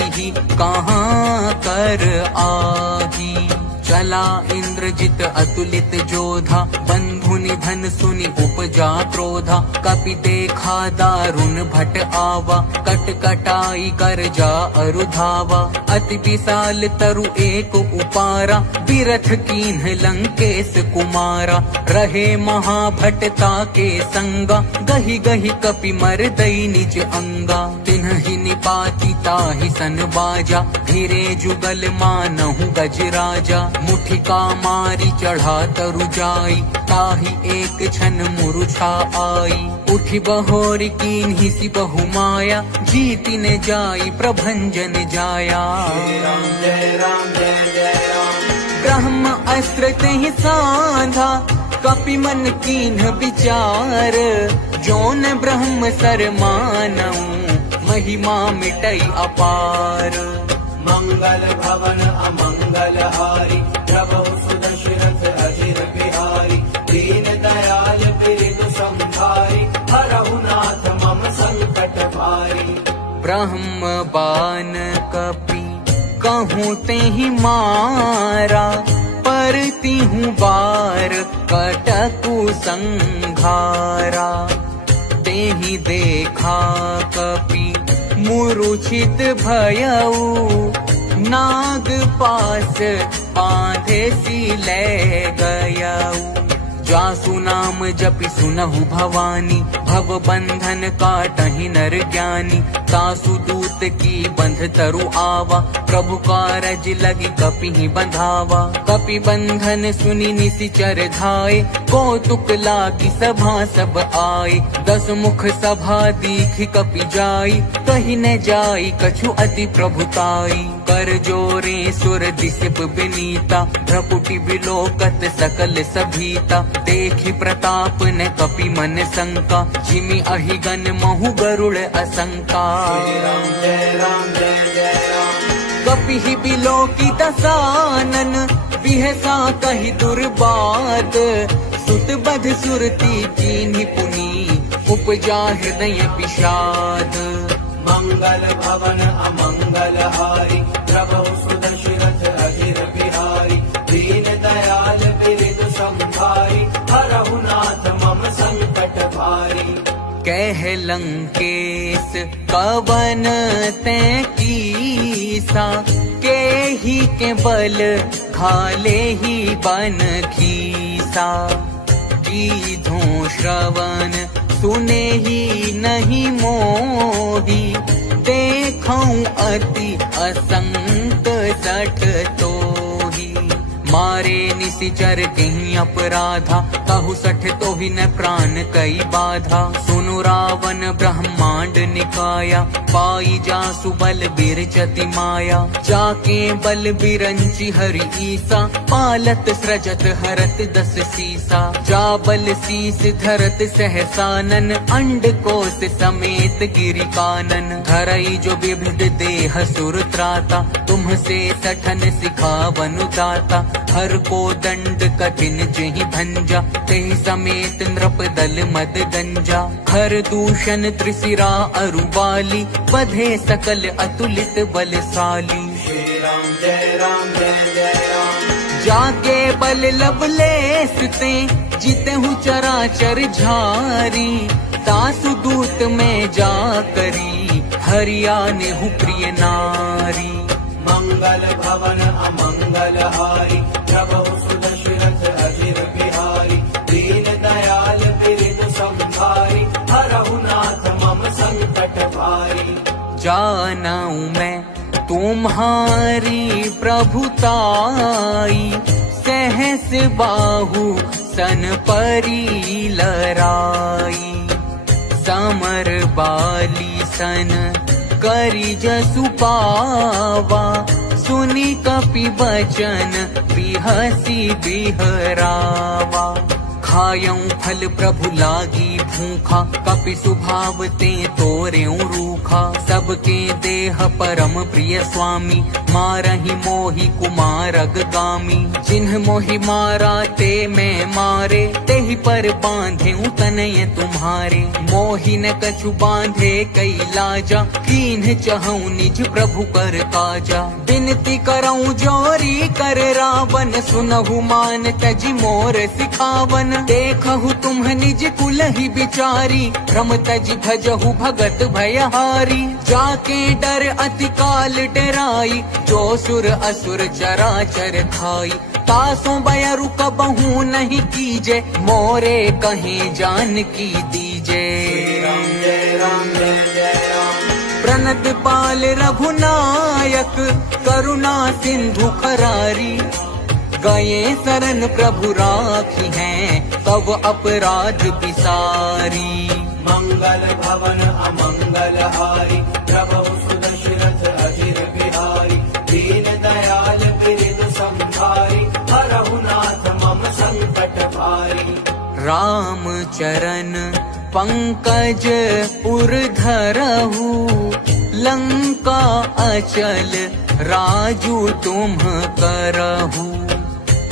कहाँ कर आही। चला इंद्रजित अतुलित जोधा, बंधु निधन सुनि उपजा क्रोधा। कपि देखा दारुण भट आवा, कट कटाई कर जा अरु धावा। अति विशाल तरु एक उपारा, बिरथ कीन्ह लंकेश कुमारा। रहे महाभटता के संगा, गहि गहि कपि मर दई निज अंगा। तिन्हि निपाति ताहि सन बाजा, धीरे जुगल मानहु गजराजा। मुठिका मारी चढ़ा तरु जाई, ताहि एक क्षण मुरुछा आई। उठि बहोर कीन्हि सि बहु माया, जीति न जाई प्रभंजन जाया। जय राम जय जय राम। ब्रह्म अस्त्र तेहि साधा, कपि मन कीन्ह विचार। जोन ब्रह्म सर मानऊ, महिमा मिटई अपार। मंगल भवन अमंगल हारी, प्रभु सुदशरथ अजिर बिहारी। दीन दयाल बिरधु संभारी, हरहु नाथ मम संकट भारी। ब्रह्म बान कपि कहूँ तेहि मारा, परतिहूँ बार कटकु संघारा। तेहि देखा कपि मूर्छित भयऊ, नाग पास बांधे सी ले गयऊ। जासु नाम जपि सुनहु भवानी, भव बंधन काटहि नर ज्ञानी। तासु दूत की बंध तरु आवा, प्रभु कारज लगी कपि बंधावा। कपि बंधन सुनि निशिचर धाये, कौतुक लागी सभा सब आए। 10 मुख सभा दीख कपि जाई, कहि न जाई कछु अति प्रभुताई। कर जोरे सुर दिसिप बिनीता, भ्रकुटि बिलोकत सकल सभीता। देखि प्रताप न कपि मन शंका, जिमि अहिगन महु गरुड़ असंका। जय राम जय जय राम। कपि ही बिलोकी दसानन, बिहसा कहि दुर्बात। सुत बध सुरती कीन्हि पुनि, उपजा हृदय विषाद। मंगल भवन अमंगल हारी, प्रभु सुदशरथ अजिर बिहारी। दीन दयाल बिरधु संभारी, हरहु नाथ मम संकट भारी। कह लंकेश कवन तैं कीसा, के ही के बल खाले ही बन खीसा। कीधों श्रवण सुने ही नहीं मोही, देखऊं अति असंक सठ तोही। मारे निशिचर कहीं अपराधा, कहु सठ तो ही न प्राण कई बाधा। सुनु रावण ब्रह्मांड निकाया, पाई जासु बल बिरचति माया। जाके बल बिरंचि हरि ईसा, पालत सृजत हरत 10 सीसा। जा बल शीस धरत सहसानन, अंड कोश समेत गिरि कानन। धरई जो विविध देह सुर त्राता, तुमसे सठन सिखावनु दाता। हर को दंड कठिन जहि भंजा, तेहि समेत नृप दल मद गंजा। खर कर दूषण त्रिशिरा अरुबाली, बधे सकल अतुलित बलशाली। श्री राम जय जय राम। जाके बल लवलेस ते जितहु चराचर झारी, तासु दूत में जा करी हरिया नेहु प्रिय नारी। मंगल भवन अमंगल हारी, प्रभु सुदशरथ अजिर बिहारी। दीन दयाल बिरद संभारी, हरहु नाथ मम संकट भारी। जानऊ मैं तुम्हारी प्रभुताई, सहस बाहु सन परी लराई। समर बाली सन करी जसु पावा, सुनी कपि बचन बिहसी बिहरावा। खायऊं फल प्रभु लागी भूखा, कपि सुभाव ते तोरेऊ रूखा। सबके देह परम प्रिय स्वामी, मारहि मोहि कुमारग गामी। जिन्ह मोहि मारा ते मैं मारे, तेहि पर बांधेऊ तनय तुम्हारे। मोहि न कछु बांधे कई लाजा, कीन्ह चहऊं निज प्रभु कर काजा। बिनती करऊं जोरी कर रावण, सुनहु मान तजि मोर सिखावन। देखहु तुम्ह निज कुल ही बिचारी, भ्रम तजि भजहु भगत भयहारी। जाके डर अति काल डराई, जो सुर असुर चराचर खाई। तासों बयरु कबहू नहीं कीजे, मोरे कहीं जान की दीजे। राम जय राम। प्रणत पाल रघुनायक, करुणा सिंधु खरारी। गए शरण प्रभु राखी हैं, तब अपराध बिसारी। मंगल भवन अमंगल हारी, प्रभु सुदशरथ अजिर बिहारी। दीन दयाल बिरद संभारी, हरहु नाथ मम संकट भारी। राम चरण पंकज उर धरहु, लंका अचल राजू तुम करहु।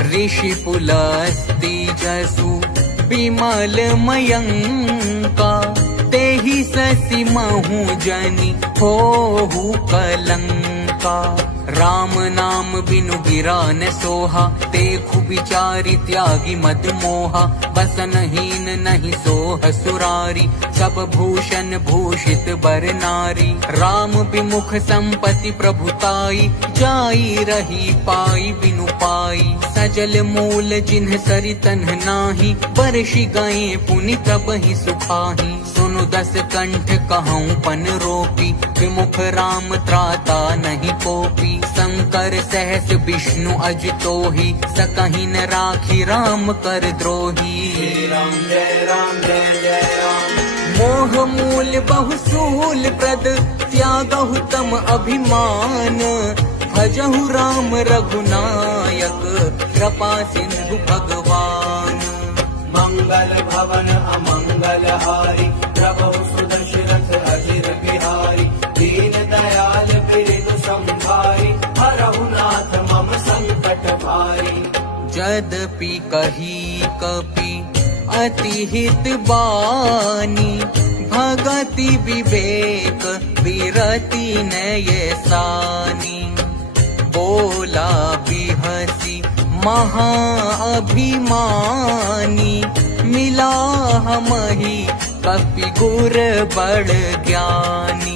ऋषि पुलस्ती जसु विमल मयंका, तेहि ससि महु जनि होहु कलंका। राम नाम बिनु गिरा न सोहा, देखु बिचारी त्यागी मद मोहा। बसनहीन नहीं सोह सुरारी, सब भूषण भूषित बर नारी। राम विमुख संपत्ति प्रभुताई, जाई रही पाई बिनु पाई। सजल मूल जिन्ह सरितन नाही, बरषि गए पुनि तब ही सुखाही। सुनु दस कंठ कहूँ पन रोपी, विमुख राम त्राता नहीं कोपी। शंकर सहस विष्णु अजितोहि, सकहि न राखी राम कर द्रोही। राम जय राम। मोह मूल बहुसूल प्रद, त्यागहु तम अभिमान। भजहु राम रघुनायक, कृपा सिंधु भगवान। मंगल भवन अमंगल हारी, प्रभु सुदशरथ अजिर बिहारी। दीन दयाल बिरद संभारी, हरहु नाथ मम संकट भारी। यद्यपि कही कपि अति हित बानी, भगति विवेक विरति नय सानी। बोला बिहसी महा अभिमानी, मिला हमहि कपि गुर बड़ ज्ञानी।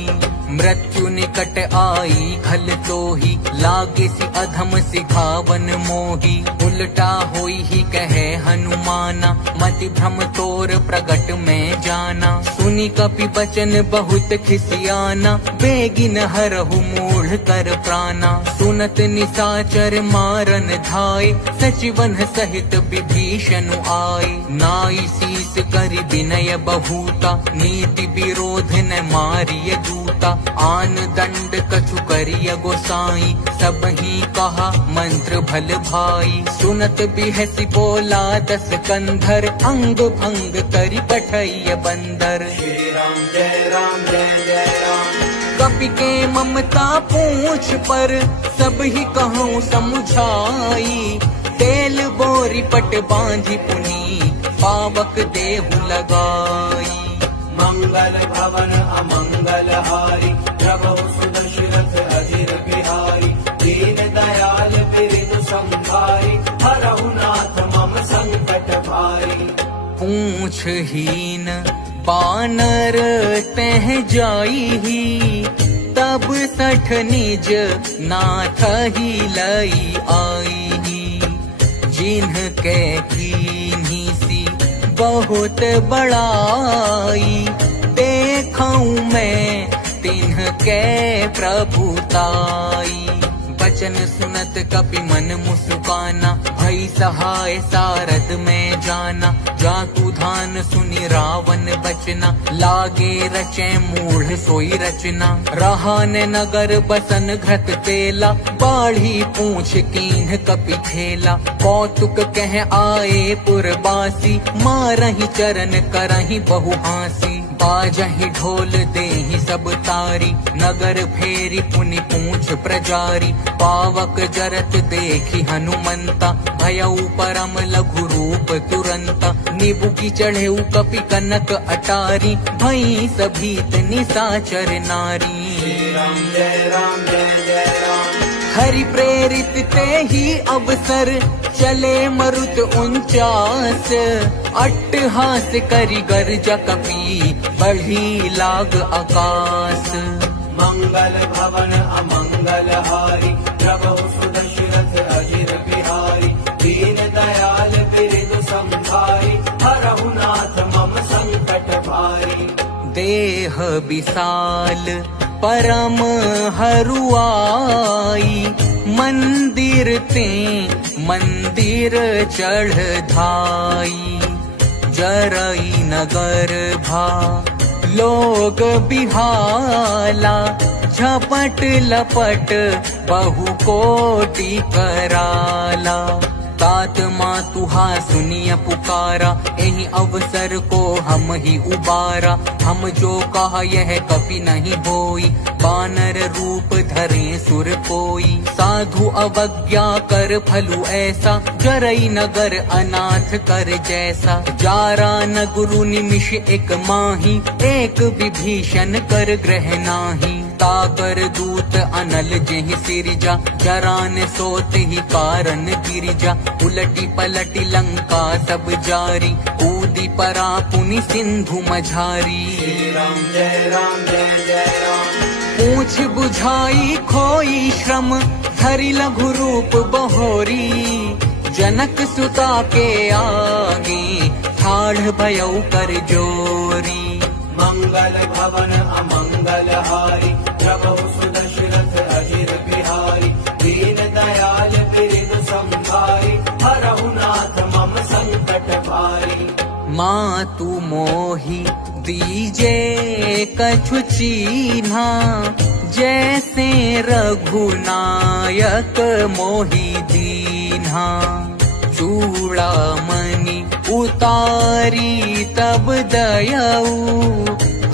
मृत्यु निकट आई खल तोहि, लागे सि अधम सिखावन मोहि। उल्टा होई ही कहे हनुमाना, मति भ्रम तोर प्रगट में जाना। सुनी कपि बचन बहुत खिसियाना, बेगिन हरहु मूढ़ कर प्राणा। सुनत निसाचर मारन धाय, सचिवन सहित विभीषण आए। नाई शीस करि विनय बहुता, नीति विरोध न मारिय दूता। आन दंड कछु करिय गोसाई, सब ही कहा मंत्र भल भाई। सुनत बिहसी बोला दस कंधर, अंग भंग करि पठैय बंदर। श्री राम जय राम। कपि के ममता पूछ पर, सब ही कहूँ समुझाई। तेल बोरी पट बांधी पुनी, पावक देहु लगाई। मंगल भवन अमंगल हारी, प्रभु सुदशरथ अजिर बिहारी, दीन दयाल बिरदु संभारी, हरहु नाथ मम संकट भारी। पूछहीन बानर तह जाई ही, तब सठ निज नाथ ही लई आई ही। जिनके कीन्ही सी बहुत बड़ाई, देखऊं मैं तिन्हके प्रभुताई। बचन सुनत कपि मन मुस्काना, भई सहाय सारद में जाना। जाकू धान सुनि रावण बचना, लागे रचे मूढ़ सोई रचना। रहान नगर बसन घृत तेला, बाढ़ी पूछ कीन्ह कपि खेला। कौतुक कह आए पुरबासी, मारहि चरण करहि बहु हासी। बाजहि ढोल देहि सब तारी, नगर फेरी पुनि पूछ प्रजारी। पावक जरत देखि हनुमंता, भयउ परम लघु रूप तुरंता। निबुकी चढ़ेउ कपि कनक अटारी, भई सभीत निसाचर नारी। श्री राम जय राम जय जय राम। हरि प्रेरित ते ही अवसर, चले मरुत 49। अट्टहास करि गर्जा कपि, बढ़ी लाग आकाश। मंगल भवन अमंगल हारी, प्रभु सुदशरथ अजिर बिहारी, दीन दयाल बिरदु संभारी, हरहु नाथ मम संकट भारी। देह विशाल परम हरुआई, मंदिर ते मंदिर चढ़ धाई। जरई नगर भा लोग बिहाला, झपट लपट बहु कोटि कराला। तात मातुहा सुनिय पुकारा, एहि अवसर को हम ही उबारा। हम जो कहा यह कपि नहीं होई, बानर रूप धरे सुर कोई। साधु अवज्ञा कर फलु ऐसा, जरई नगर अनाथ कर जैसा। जारा न गुरु निमिष एक माही, एक विभीषण कर ग्रह नाही। ताकर दूत अनल जेहि सिरजा, जरान सोत ही कारण गिरिजा। उलटी पलटी लंका सब जारी, कूदी परा पुनि सिंधु मझारी। श्री राम जय राम जय जय राम। पूछ बुझाई खोई श्रम, धरि लघु रूप बहोरी। जनक सुता के आगे, ठाढ़ भयउ कर जोरी। मंगल भवन अमंगल हारी, प्रभु सुदशरथ अजिर बिहारी, दीन दयाल बिरदु संभारी, हरहु नाथ मम संकट भारी। मातु मोहि दीजे कछु चीन्हा, जैसे रघुनायक मोहि दीन्हा। चूड़ामणि उतारी तब दयऊ,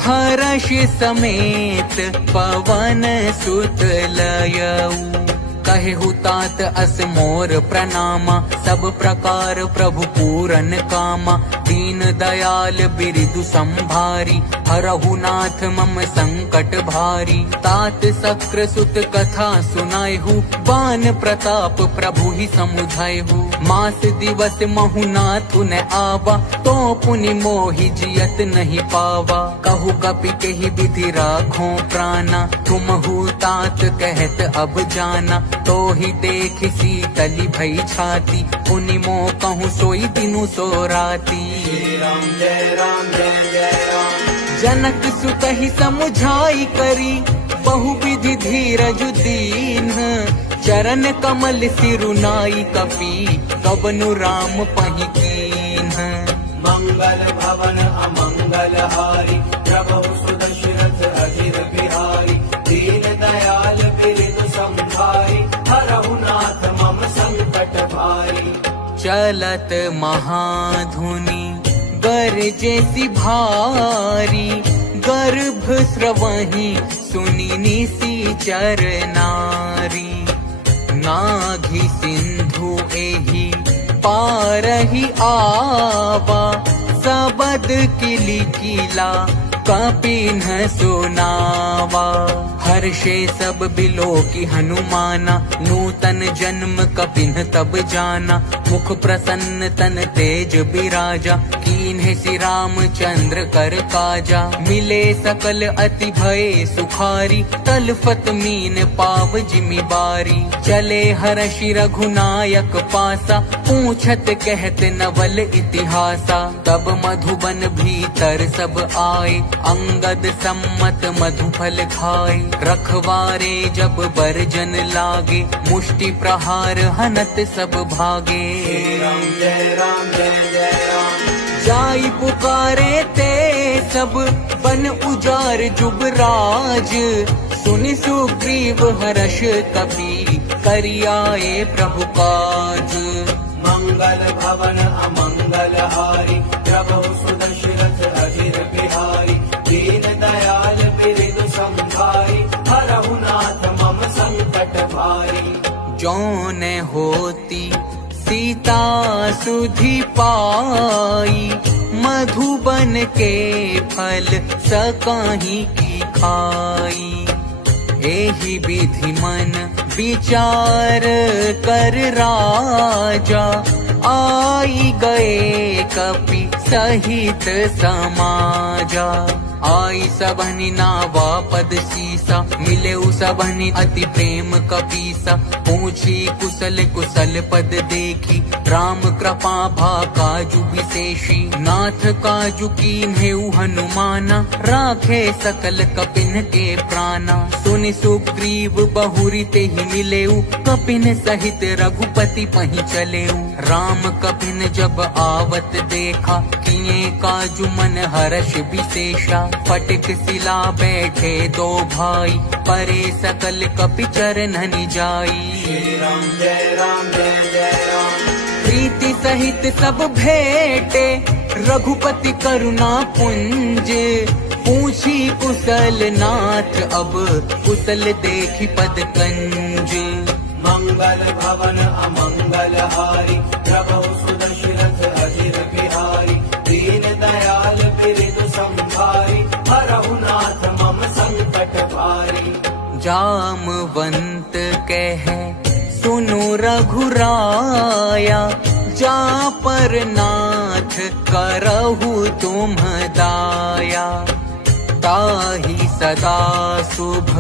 हर्ष समेत पवन सुत लयऊ। कहेहु तात अस मोर प्रणामा, सब प्रकार प्रभु पूरन कामा। दीन दयाल बिरदु संभारी, हरहु नाथ मम संकट भारी। तात सक्र सुत कथा सुनायहु, बान प्रताप प्रभु ही समुझायहु। मास दिवस महु नाथु न आवा, तो पुनि मोहि जियत नहीं पावा। कहु कपि केहि विधि राखो प्राणा, तुमहु तात कहत अब जाना। तो ही देख सीतली भई छाती, पुनि मो कहूँ सोई दिनु सो राती। श्री राम जय राम जय जय राम। जनक सुत ही समुझाई करी, बहु विधि धीरज दीन। चरण कमल सिरुनाई कपि, कबनु राम पहि कीन्ह। मंगल भवन अमंगल हारी, प्रभु सुदशरथ अजिर बिहारी, दीन दयाल बिरदु संभारी, हरहु नाथ मम संकट भारी। चलत महाधुनि गरजे सी भारी, गर्भ स्रवहि सुनि निशिचर नारी। नाघि सिंधु एहि पारहि आवा, सबद किलिकिला कपिन सुनावा। हर्षे सब बिलो की हनुमाना, नूतन जन्म कपिन तब जाना। मुख प्रसन्न तन तेज बिराजा, कीन्हे श्री रामचंद्र कर काजा। मिले सकल अति भय सुखारी, तलफत मीन पाव जिमि बारी। चले हर्षि रघुनायक पासा, पूछत कहत नवल इतिहासा। तब मधुबन भीतर सब आए, अंगद सम्मत मधुफल खाए। रखवारे जब बरजन लागे, मुष्टि प्रहार हनत सब भागे। राम जय राम जय जय राम। जाई पुकारे ते सब, बन उजार जुबराज। सुनि सुग्रीव हर्ष कपि, करियाए प्रभु काज। मंगल भवन अमंगल हारी, प्रभु सुदशरथ अधीर बिहारी। दीन दयाल बिरधु संभारी, हरहु नाथ मम संकट भारी। जौन होती सीता सुधि पाई, मधुबन के फल सकाही की खाई। एहि विधि मन विचार कर राजा, आई गए कपि सहित समाजा। आई सबनि नावा पद सीसा, मिले सबनि अति प्रेम कपीसा। पूछी कुशल कुशल पद देखी, राम कृपा भा काजु विशेषी। नाथ काजु कीन्हेउ हनुमाना, राखे सकल कपिन के प्राणा। सुनि सुग्रीव बहुरी तेहि मिलेउ, कपिन सहित रघुपति पहि चलेउ। राम कपिन जब आवत देखा, किए काजु मन हर्ष विशेषा। फटिक सिला बैठे दो भाई, परे सकल कपि चरणनि जाई। श्री राम जय राम जय जय राम। प्रीति सहित सब भेटे, रघुपति करुणा पुंज। पूछी कुशल नाथ अब, कुशल देखी पद कंज। मंगल भवन अमंगल हारी, प्रभु सुदशरथ अधीर बिहारी। दीन दयाल बिरधु संभारी, हरहु नाथ मम संकट भारी। जामवंत कहे सुनु रघुराया, जा पर नाथ करहु तुम दाया। ताहि सदा शुभ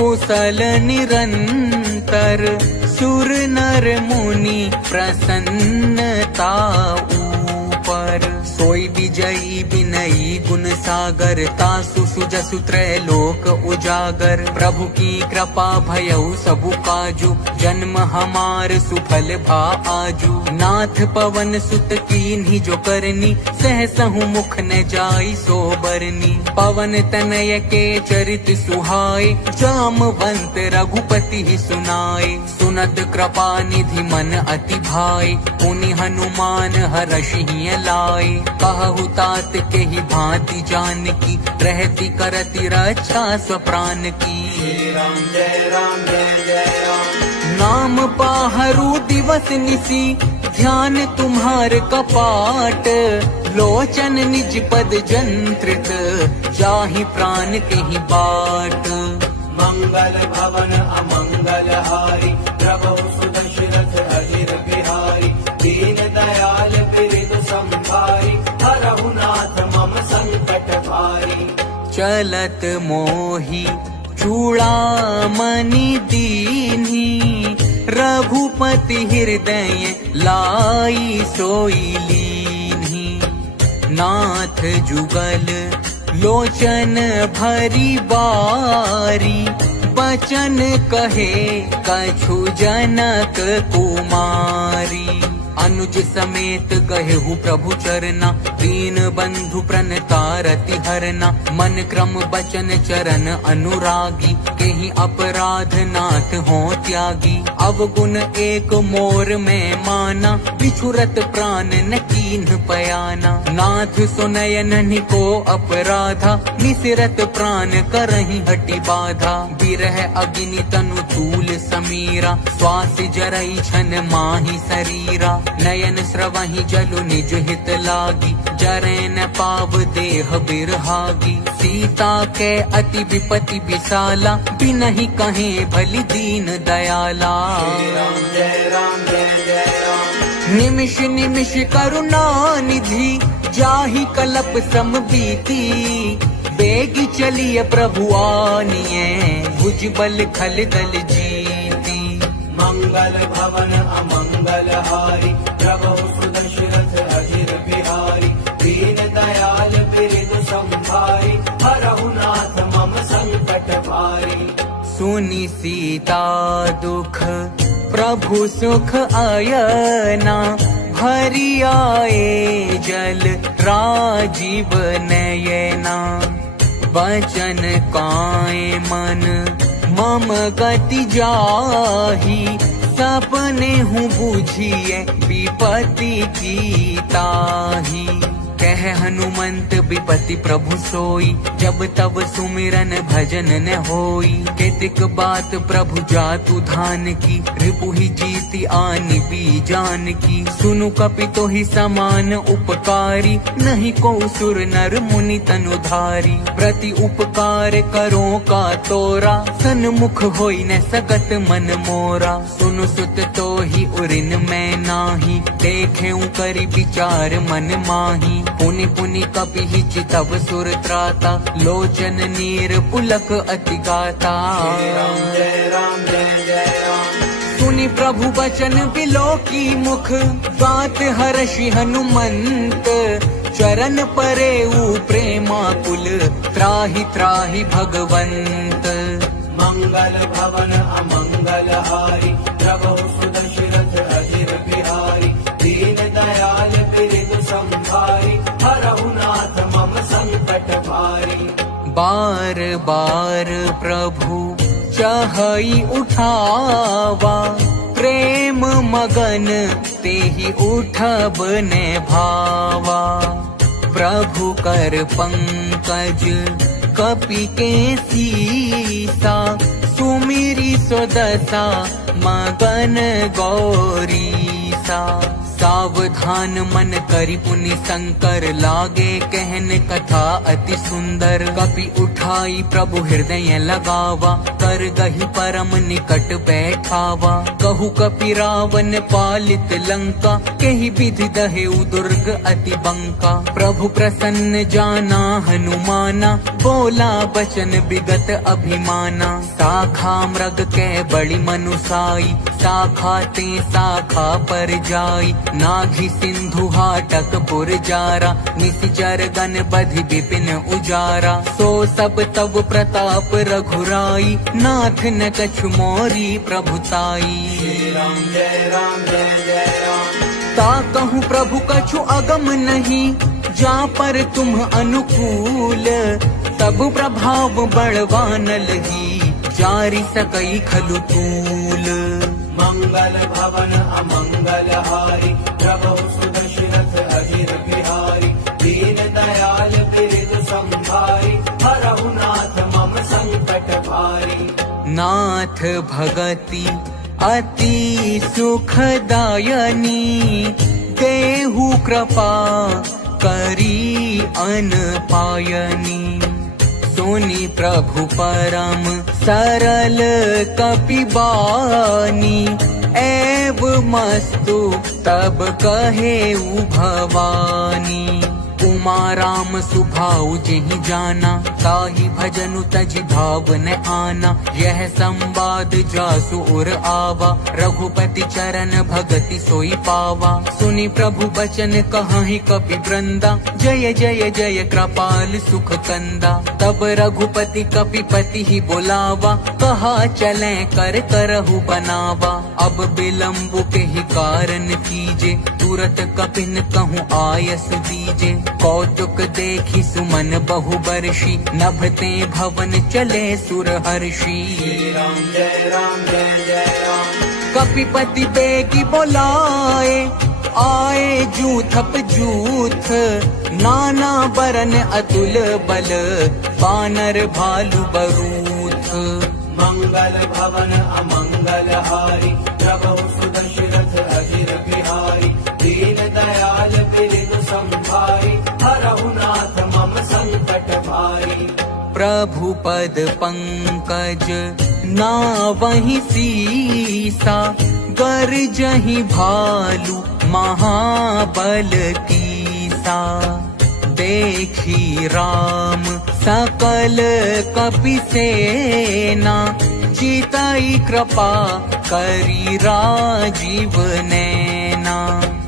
कुशल निरंतर, सुर नर मुनि प्रसन्नता ऊपर। सोई विजयी विनयी गुण सागर, तासु सुजसु त्रैलोक उजागर। प्रभु की कृपा भयउ सबु काजु, जन्म हमार सुफल भा आजु। नाथ पवन सुत कीन्ही जो करनी, सहसहु मुख न जाई सो बरनी। पवन तनय के चरित सुहाए, जामवंत रघुपति ही सुनाए। सुनत कृपा निधि मन अति भाए, पुनि हनुमान हर्षि लाए। कहु तात के ही भांति जानकी, रहती करती रक्षा स्वप्राण की। श्री राम जय राम जय जय राम। नाम पाहरु दिवस निसी, ध्यान तुम्हार कपाट। लोचन निज पद जंत्रित, जाहि प्राण के ही बाट। मंगल भवन अमंगल हारी, प्रभु सुदशरथ अधीर बिहारी। दीन दयाल बिरधु संभारी, हरहु नाथ मम संकट भारी। चलत मोहि चूड़ामणि दीन्ही, रघुपति हृदय लाई सोई लीन्ही। नाथ जुगल लोचन भरी बारी, बचन कहे कछु जनक कुमारी। अनुज समेत गहेहु प्रभु चरना, दीन बंधु प्रणतारति हरना। मन क्रम बचन चरण अनुरागी, केहि अपराध नाथ हो त्यागी। अवगुण एक मोर में माना, बिछुरत प्राण न कीन्ह पयाना। नाथ सुनयन को अपराधा, निसिरत प्राण करहि हटि बाधा। बिरह अग्नि तनु तूल समीरा, श्वास जरई छन माहि शरीरा। नयन स्रवहि जलु निज हित लागी, चरे न पाव देह बिरहागी। सीता के अति विपति विशाला, बिनहि कहे भली दीन दयाला। जय राम जय जय राम। निमिष निमिष करुणा निधि, जाहि कलप सम बीती। बेगी चलिए प्रभु आनिए, भुजबल खल दल जीती। मंगल भवन अमंगल हारी, प्रभु सुदशरथ अजिर बिहारी। दीन दयाल बिरधु संभारी, हरहु नाथ मम संकट भारी। सुनि सीता दुख प्रभु सुख आयना। भरी आए जल राजीव नयना। वचन काए मन मम गति जाही। सपने हूँ बूझिए विपत्ति की ताही। कह हनुमंत विपत्ति प्रभु सोई, जब तब सुमिरन भजन न होई। केतिक बात प्रभु जातु धान की, रिपुहि जीति आनि बीजान की। सुनु कपि तोहि समान उपकारी, नहीं को सुर नर मुनि तनुधारी। प्रति उपकार करो का तोरा, सन्मुख होई न सकत मन मोरा। सुनु सुत तोहि उरिन मैं नाही, देखे करि विचार मन माही। पुनि पुनि कपि चितव सुर त्राता, लोचन नीर पुलक अति गाता। जय राम जय जय राम। सुनि प्रभु बचन बिलोकी मुख, गात हर्षि हनुमंत। चरण परेऊ प्रेमाकुल, त्राहि त्राहि भगवंत। मंगल भवन अमंगल हारी, प्रभु सुदशरथ अजिर बिहारी। दीन दयाल बिरधु संभारी, हरहु नाथ मम संकट भारी। बार बार प्रभु चहई उठावा, प्रेम मगन तेहि उठब ने भावा। प्रभु कर पंकज कपि के सीसा, सुमिरी सोदसा मगन गौरीसा। सावधान मन करि पुनि शंकर, लागे कहन कथा अति सुंदर। कपि उठाई प्रभु हृदय लगावा, कर गही परम निकट बैठावा। कहु कपि रावण पालित लंका, केहि विधि दहेउ दुर्ग अति बंका। प्रभु प्रसन्न जाना हनुमाना, बोला बचन विगत अभिमाना। शाखा मृग के बड़ी मनुसाई, शाखा ते शाखा पर जाई। नाघि सिंधु हाटक पुर जारा, निशिचर गण बधि विपिन उजारा। सो सब तब प्रताप रघुराई, नाथ न कछु मोरी प्रभुताई। जय राम जय जय राम। ता कहूँ प्रभु कछु अगम नहीं, जा पर तुम अनुकूल। तब प्रभाव बड़वान लगी, जारी सकई खलु तूल। मंगल भवन अमंगल हारी, प्रभु सुदशरथ अजिर बिहारी। दीन दयाल बिरधु संभारी, हरहु नाथ मम संकट भारी। नाथ भगति अति सुखदायनी, देहु कृपा करी अन पायनी। सुनि प्रभु परम सरल कपिबानी, एव मस्तु तब कहेउ भवानी। उमा राम सुभाउ जेहि जाना, ताहि भजनु तजि भाव न आना। यह संवाद जासु उर आवा, रघुपति चरण भगति सोई पावा। सुनि प्रभु बचन कहाहि कपि वृंदा, जय जय जय कृपाल सुख कंदा। तब रघुपति कपिपति ही बोलावा, कहा चले कर करहु बनावा। अब विलम्ब के ही कारण कीजे, तुरत कपिन कहूँ आयस दीजे। कौतुक देखी सुमन बहु बरषि, नभते भवन चले सुर हर्षि। जय राम जय जय राम। कपिपति बेगी बोलाए, आए जूथप जूथ। नाना बरन अतुल बल, बानर भालु बरूथ। मंगल भवन अमंगल हारी, प्रभु सुदशरथ अजिर बिहारी। दीन दयाल बिरधु संभारी, प्रभु पद पंकज नावहि सीसा, गरजहि भालु महाबल कीसा। देखी राम सकल कपि सेना, चितई कृपा करी राजीव नैना।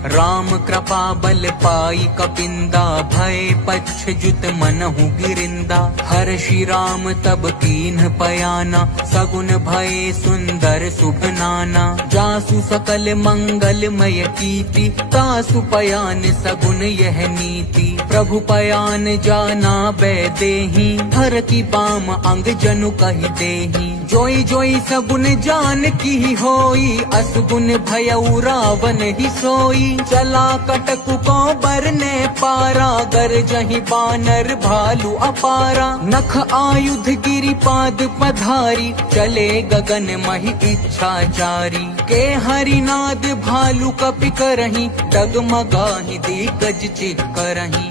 राम कृपा बल पाई कपिंदा, भय पच्छजुत मनहु गिरिंदा। हर्षि राम तब कीन्ह पयाना, सगुन भय सुंदर शुभ नाना। जासु सकल मंगलमय कीर्ति, तासु पयान सगुन यह नीति। प्रभु पयान जाना बैदेहि, हर की बाम अंग जनु कहि देहि। जोई जोई सगुन जान की होई, असगुन भयउ रावण ही सोई। चला कटकु को बरने पारा, गरजहि बानर भालु अपारा। नख आयुध गिरिपाद पधारी, चले गगन महि इच्छाचारी। के हरिनाद भालु कपि करहि, डगमगाहि दिग्गज चिक्करहि।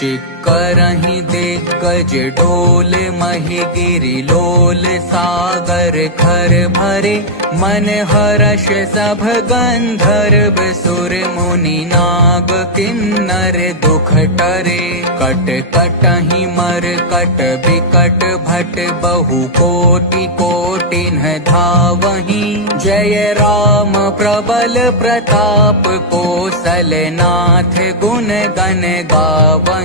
चिक्करहि दिग्गज डोल, महि गिरि लोल। सागर खर भरे, मन हर्ष सभ गंधर्व। सुर मुनि नाग किन्नर दुख टरे। कट कटहि मर कट बिकट भट, बहु कोटि कोटिन धावहि। जय राम प्रबल प्रताप, कौशलनाथ गुण गण गावहि।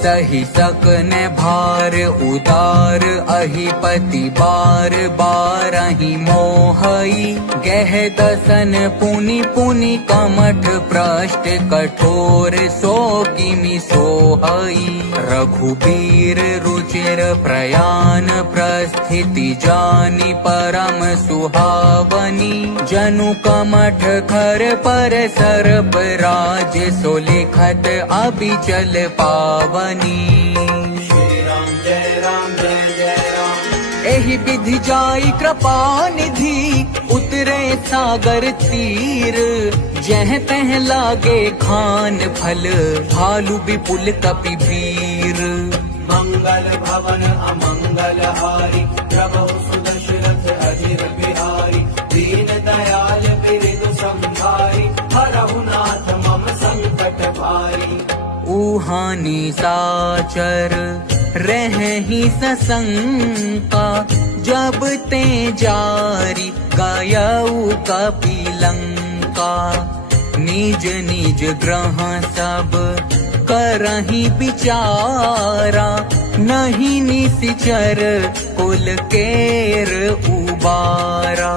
सही सकन भार उदार, अहिपति बार बारहि मोहई। गह दसन पुनि पुनि कमठ, पृष्ठ कठोर सो किमि सोहई। रघुबीर रुचिर प्रयाण, प्रस्थिति जानि परम सुहावनी। जनु कमठ खर पर सर्प, राज सो लिखत अबिचल पावनी। श्री राम जय राम जय जय राम। एहि विधि जाई कृपा निधि, उतरे सागर तीर। जह तह लागे खान फल, भालु विपुल कपि वीर। मंगल भवन अमंगल हारी, प्रभु सुदशरथ अजिर बिहारी। दीन दयाल बिरधु संभारी, हरहु नाथ मम संकट भारी। ऊहानी साचर रहहि सशंका, जब ते जारी गयऊ कपिलंका। निज निज ग्रह सब करहि विचारा, नहीं निसिचर कुल केर उबारा।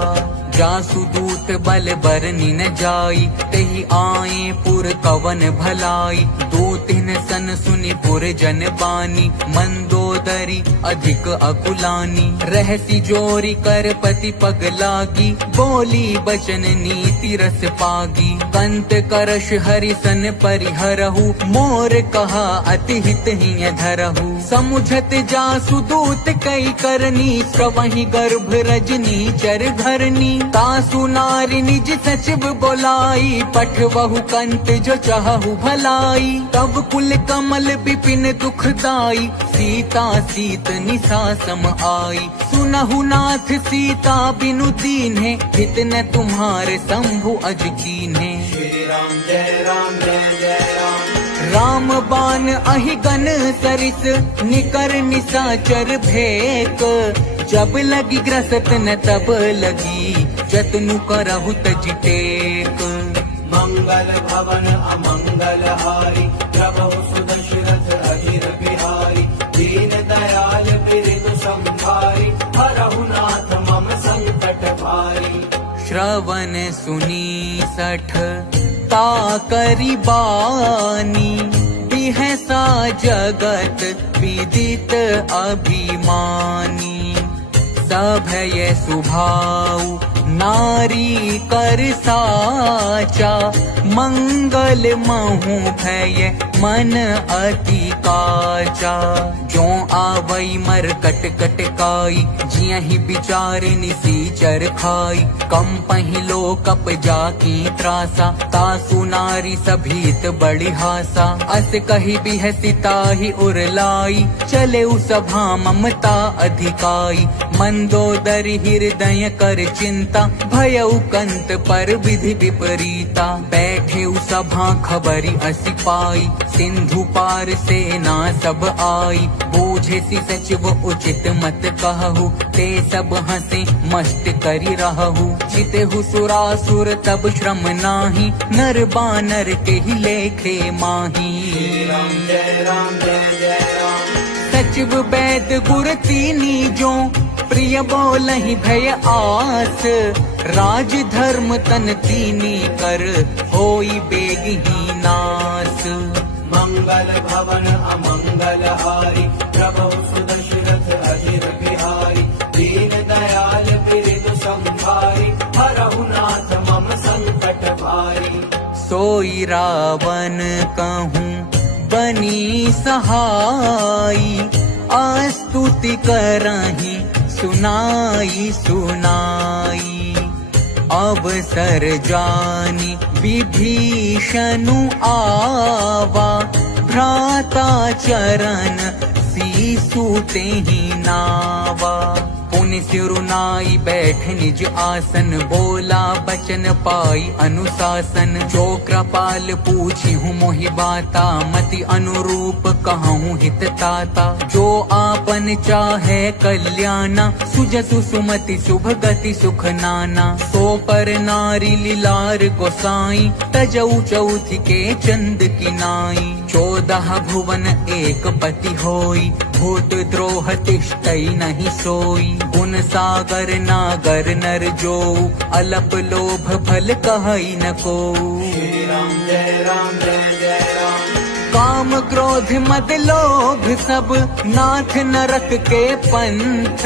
जासु दूत बल बरनि न जाई, तेहि आए पुर कवन भलाई। दूतिन सन सुनि पुर जन बानी, मंदोदरी अधिक अकुलानी। रहसी जोरी कर पति पग लागी, बोली बचन नीति रस पागी। कंत करश हरिसन परिहरहु, मोर कहा अति हित ही धरहु। समुझत जासु दूत कई करनी, प्रवहि गर्भ रजनी चर घरनी। तासु नारी निज सचिव बोलाई, पठवहु कंत जो चाहु भलाई। तब कुल कमल विपिन दुखदाई, सीता सीत निशा सम आई। सुनहु नाथ सीता बिनु दीन्हे, हित न तुम्हारे शंभु अज कीन्हे। श्री राम जय राम जय जय राम। राम बाण अहि गन सरिस, निकर निशाचर भेक। जब लगी ग्रसत न तब लगी, जतनु करहु तज टेक। मंगल भवन अमंगल हारी, प्रभु सुदशरथ अजिर बिहारी। दीन दयाल बिरधु संभारी, हरहु नाथ मम संकट भारी। श्रवण सुनी सठ ताकरि बानी, बिहसा जगत विदित अभिमानी। सभय सुभाऊ नारी कर साचा, मंगल महु भय मन अति काचा। जो आवई मर कट कट काई, जियहि विचार निसीचर खाई। कम पहिलो कप जाकी त्रासा, तासु नारी सभीत बड़ी हासा। अस कही बिहसिता ही उरलाई, चले सभा ममता अधिकाई। मंदोदरी हृदय कर चिंता, भयउ कंत पर विधि विपरीता। बैठे सभा खबरी असी पाई, सिंधु पार सेना सब आई। बूझे सी सचिव उचित मत कहु, ते सब हंसे मस्त करी रहु। चितहु सुरासुर तब श्रम नाही, नर बानर के ही लेखे माही। राम जय राम जय जय राम। सचिव वैद गुर तीनी जो, प्रिय बोलहि भय आस। राज धर्म तन तीनी कर, होई बेगही नास। मंगल भवन अमंगल हारी, प्रभु सुदशरथ अजिर बिहारी। दीन दयाल बिरदु संभारी, हरहु नाथ मम संकट भारी। सोई रावण कहूँ बनी सहाई, आस्तुति करहि सुनाई सुनाई। अवसर जानी विभीषणु आवा, भ्राता चरण सीसु तेहि नावा। पुनि सिरुनाई बैठ निज आसन, बोला बचन पाई अनुशासन। जो कृपाल पूछी हूँ मोहि बाता, मति अनुरूप कहूँ हित ताता। जो आपन चाहे कल्याणा, सुजसु सुमति शुभ गति सुख नाना। सो पर नारी लीलार गोसाई, तजऊ चौथि के चंद की नाई। 14 भुवन एक पति होई, भूत द्रोह तिष्ठई नहीं सोई। गुण सागर नागर नर जो, अलप लोभ भल कहई न को। श्री राम जय राम जय जय राम। काम क्रोध मद लोभ सब, नाथ नरक के पंथ।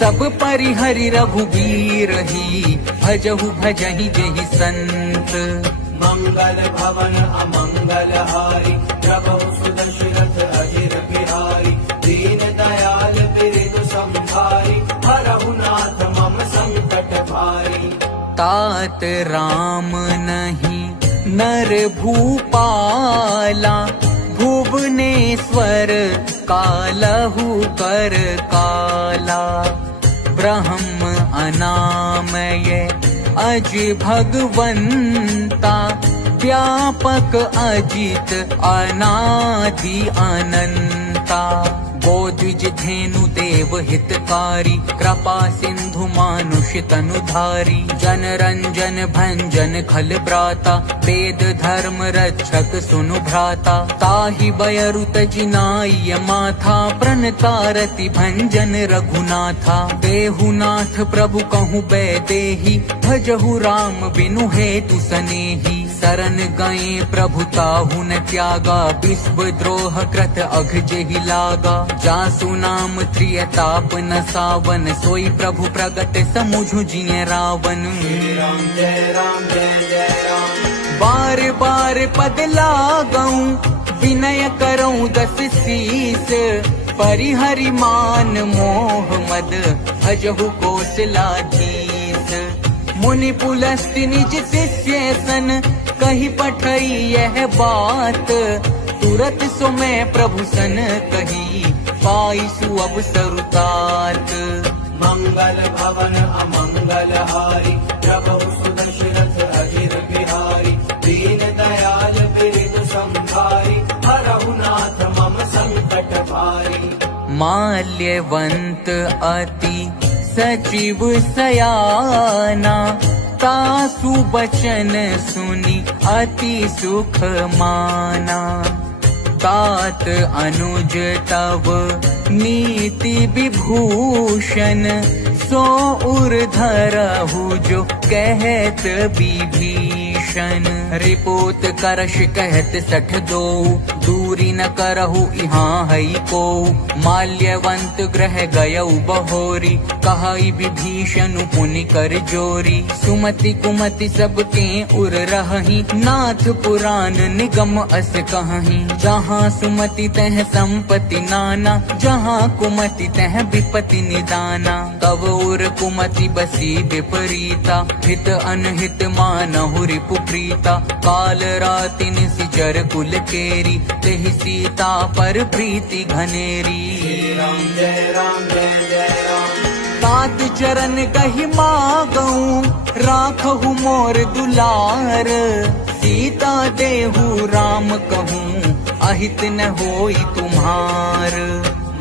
सब परिहरि रघुबीर ही, भजहु भजहि जेहि संत। मंगल भवन अमंगल हारी, प्रभु सुदशरथ अजिर बिहारी। दीन दयाल बिरदु संभारी, हरहु नाथ मम संकट भारी। तात राम नहीं नर भूपाला, भुवनेश्वर कालहु कर काला। ब्रह्म अनामय अज भगवंता, व्यापक अजित अनादि अनंता। गोद्विज धेनु देव हितकारी, कृपा सिंधु मानुष तनुधारी। जन रंजन भंजन खल ब्राता, वेद धर्म रक्षक सुनु भ्राता। ताहि बयरु तजिनाय माथा, प्रणतारति भंजन रघुनाथा। देहु नाथ प्रभु कहूँ बैदेही, भजहु राम बिनु हेतु सनेही। शरण गए प्रभु ताहु न त्यागा, विश्व द्रोह कृत अघ जेहि लागा। जासु नाम त्रियताप न सावन, सोई प्रभु प्रगट समुझु जिय रावण। राम जय राम जय जय राम। बार बार पद लागऊं, विनय करऊं 10 शीस। परिहरि मान मोह मद, भजहु कौशलाधीश। मुनि पुलस्त्य निज शिष्य सन, कही पठई यह बात। तुरत सो मैं प्रभु सन कही, पाई सु अवसर तात। मंगल भवन अमंगल हारी, प्रभु सुदशरथ अजिर बिहारी। दीन दयाल बिरदु संभारी, हरहु नाथ मम संकट भारी। माल्यवंत अति सचिव सयाना, तासु बचन सुनी अति सुख माना। तात अनुज तव नीति विभूषण, सो उर्धरहु जो कहत विभीषण। रिपोत करश कहत 62, दूर दूरी न करहु यहाँ हई को। माल्यवंत ग्रह गयऊ बहोरी, कहई विभीषण पुनि कर जोरी। सुमति कुमति सबके उर रहही, नाथ पुराण निगम अस कहहीं। जहाँ सुमति तह संपत्ति नाना, जहाँ कुमति तह विपत्ति निदाना। तब उर कुमति बसी विपरीता, हित अनहित मानहु रिपु प्रीता। काल राति निशिचर कुल केरी, तेहि सीता पर प्रीति घनेरी। राम जय राम जय जय राम। तात चरण कहि मागऊं, राखहु मोर दुलार। सीता देहु राम कहूँ, अहित न होई तुम्हार।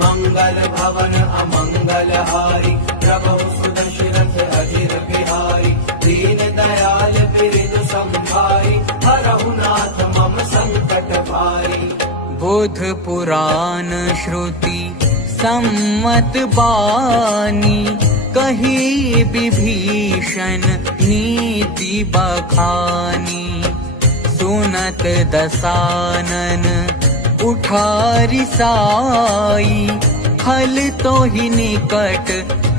मंगल भवन अमंगल हारी, प्रभु सुदशरथ अजिर बिहारी। दीन दयाल बिरज संभारी, हरहु नाथ मम संकट भारी। बुध पुराण श्रुति सम्मत बानी, कही विभीषण नीति बखानी। सुनत दसानन उठारी साई, खल तो ही निकट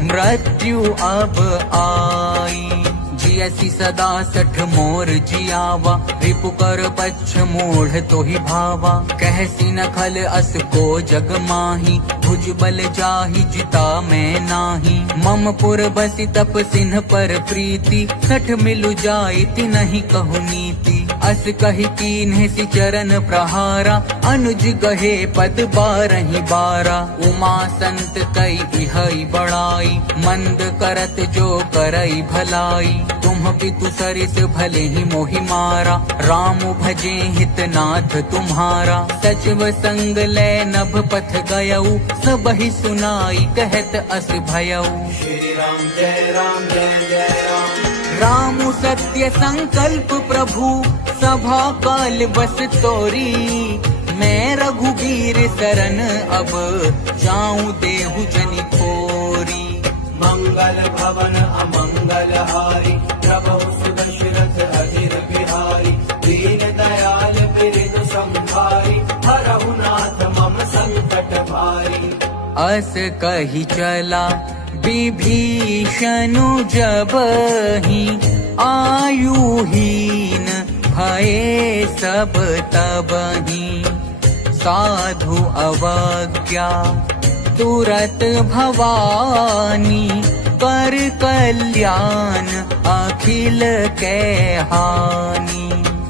मृत्यु अब आई। जियसी सदा सठ मोर जियावा, रिपु कर पच्छ मूढ़ तो ही भावा। कहसी न खल अस को जग माही, भुज बल जाहि जिता मैं नाही। मम पुर बसी तप सिन्ह पर प्रीति, सठ मिलु जाइति नहीं कहु नीति। अस कही कीन्हे सि चरण प्रहारा, अनुज गहे पद बारहि बारा। उमा संत कई इहई बड़ाई, मंद करत जो करई भलाई। तुम पितु सरिस भले ही मोहि मारा, राम भजे हित नाथ तुम्हारा। सचिव संग ले नभ पथ गयऊ, सब ही सुनाई कहत अस भयऊ। श्री राम जय राम जय जय राम। राम सत्य संकल्प प्रभु, सभा काल बस तोरी। मैं रघुबीर शरण अब, जाऊं देहु जनि खोरी। मंगल भवन अमंगल हारी, प्रभु सुदशरथ अजिर बिहारी। दीन दयाल बिरज संभारी, हरहु नाथ मम संकट भारी। अस कही चला विभीषण जबहि, आयुहीन भये सब तबहि। साधु अवज्ञा तुरत भवानी, कर कल्याण अखिल के हानि।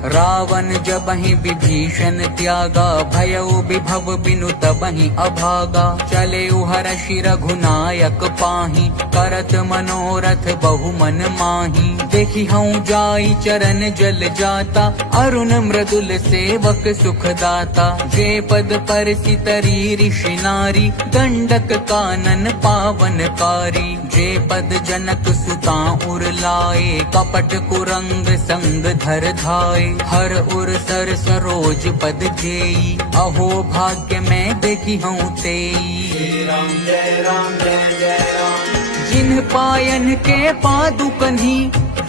रावण जबहि विभीषण त्यागा, भयउ विभव बिनु तबहि अभागा। चले हरषि रघुनायक पाहि, करत मनोरथ बहु मन माहि। देखी हूँ जाई चरण जल जाता, अरुण मृदुल सेवक सुखदाता। जे पद पर सितरी ऋषि नारी, दंडक कानन पावनकारी। जे पद जनक सुता उर लाए, कपट कुरंग संग धर धाये। हर उर सर सरोज पद जेई, अहो भाग्य में देखी हूँ तेई। श्री राम जय राम जय जय राम। जिन पायन के पादुकन्ही,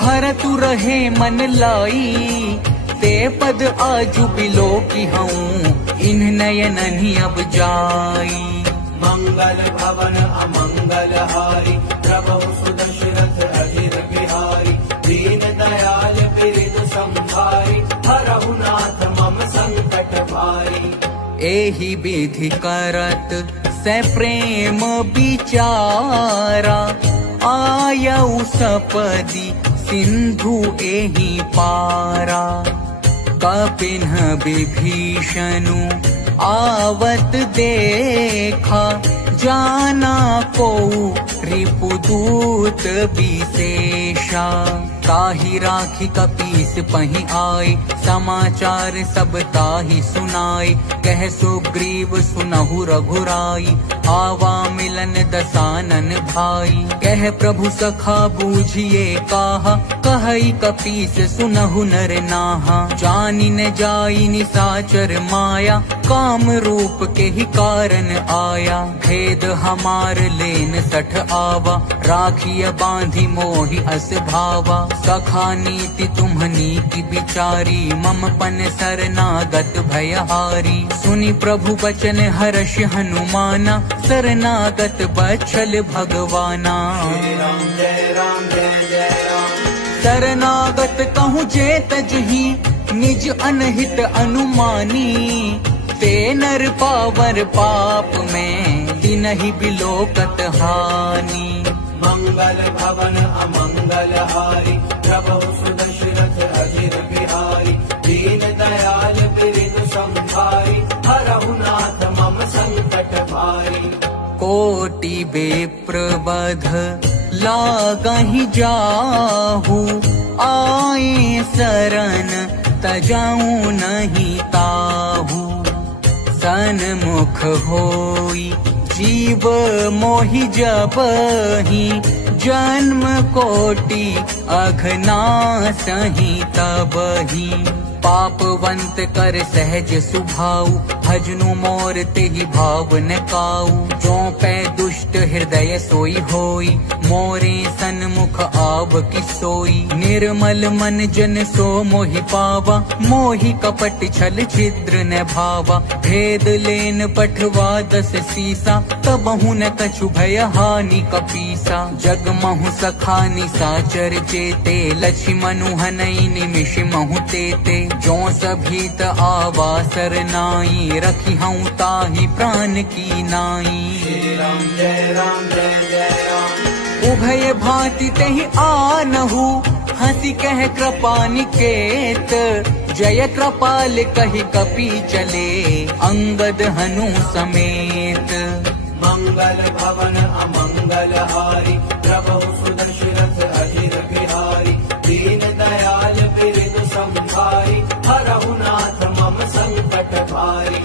भरतु रहे मन लाई। ते पद आजु बिलो की हूँ, इन नयनहि अब जाई। मंगल भवन अमंगल हारी, प्रभु सुदशरथ अजिर बिहारी। दीन दयाल बिरज संभारी, हरहु नाथ मम संकट भारी। एहि विधि करत से प्रेम विचारा, आयऊ सपदि सिंधु एहि पारा। कपिन्ह विभीषणु आवत देखा, जाना को रिपुदूत विशेषा। ताहि राखी कपीस पहि आए, समाचार सब ताहि सुनाए। कह सुग्रीव सुनहु रघुराई, आवा मिलन दसानन भाई। कह प्रभु सखा बूझिए काहा, कहई कपीस सुनहु नर नाहा। जानि न जाई निसाचर माया, काम रूप के ही कारण आया। भेद हमार लेन सठ आवा, राखिय बांधी मोहि अस भावा। सखा नीति तुम्हनी की बिचारी, मम पन शरणागत भयहारी। सुनि प्रभु बचन हर्ष हनुमाना, शरणागत बच्छल भगवाना। श्री राम जय राम जय जय राम। शरणागत कहूँ जे तजही, निज अनहित अनुमानी। ते नर पावर पाप में, तिनहि बिलोकत हानि। मंगल भवन अमंगल हारी, प्रभु सुदशरथ अजिर बिहारी। दीन दयाल बिरिद संभारी, हरहु नाथ मम संकट भारी। कोटि विप्र बध लागहि जाहू, आए शरण तजाऊं नहीं ताहू। सन्मुख होई जीव मोहि जबहि, जन्म कोटि अघनासहि तबहि। पापवंत कर सहज सुभाऊ, भजनु मोर तेहि भाव न काऊ। जो पै दुष्ट हृदय सोई होई, मोरे सन्मुख आव की सोई। निर्मल मन जन सो मोहि पावा, मोहि कपट छल छिद्र न भावा। भेद लेन पठवा 10 सीसा, तबहु न कछु भय हानि कपीसा। जग महु सखा निसाचर चेते, लक्ष्मनु हनई निमिष महु तेते। जो सभीत आवा सरनाई, रखी हूँ ताहि प्राण की नाई। श्री राम जय राम जय जय राम। उभय भांति तेहि आनहु, हंसी कह कृपा निकेत। जय कृपाल कहि कपि चले, अंगद हनु समेत। मंगल भवन अमंगल हारी, प्रभु सुदशरथ अजिर बिहारी। दीन दयाल बिरिद संभारी, हरहु नाथ मम संकट भारी।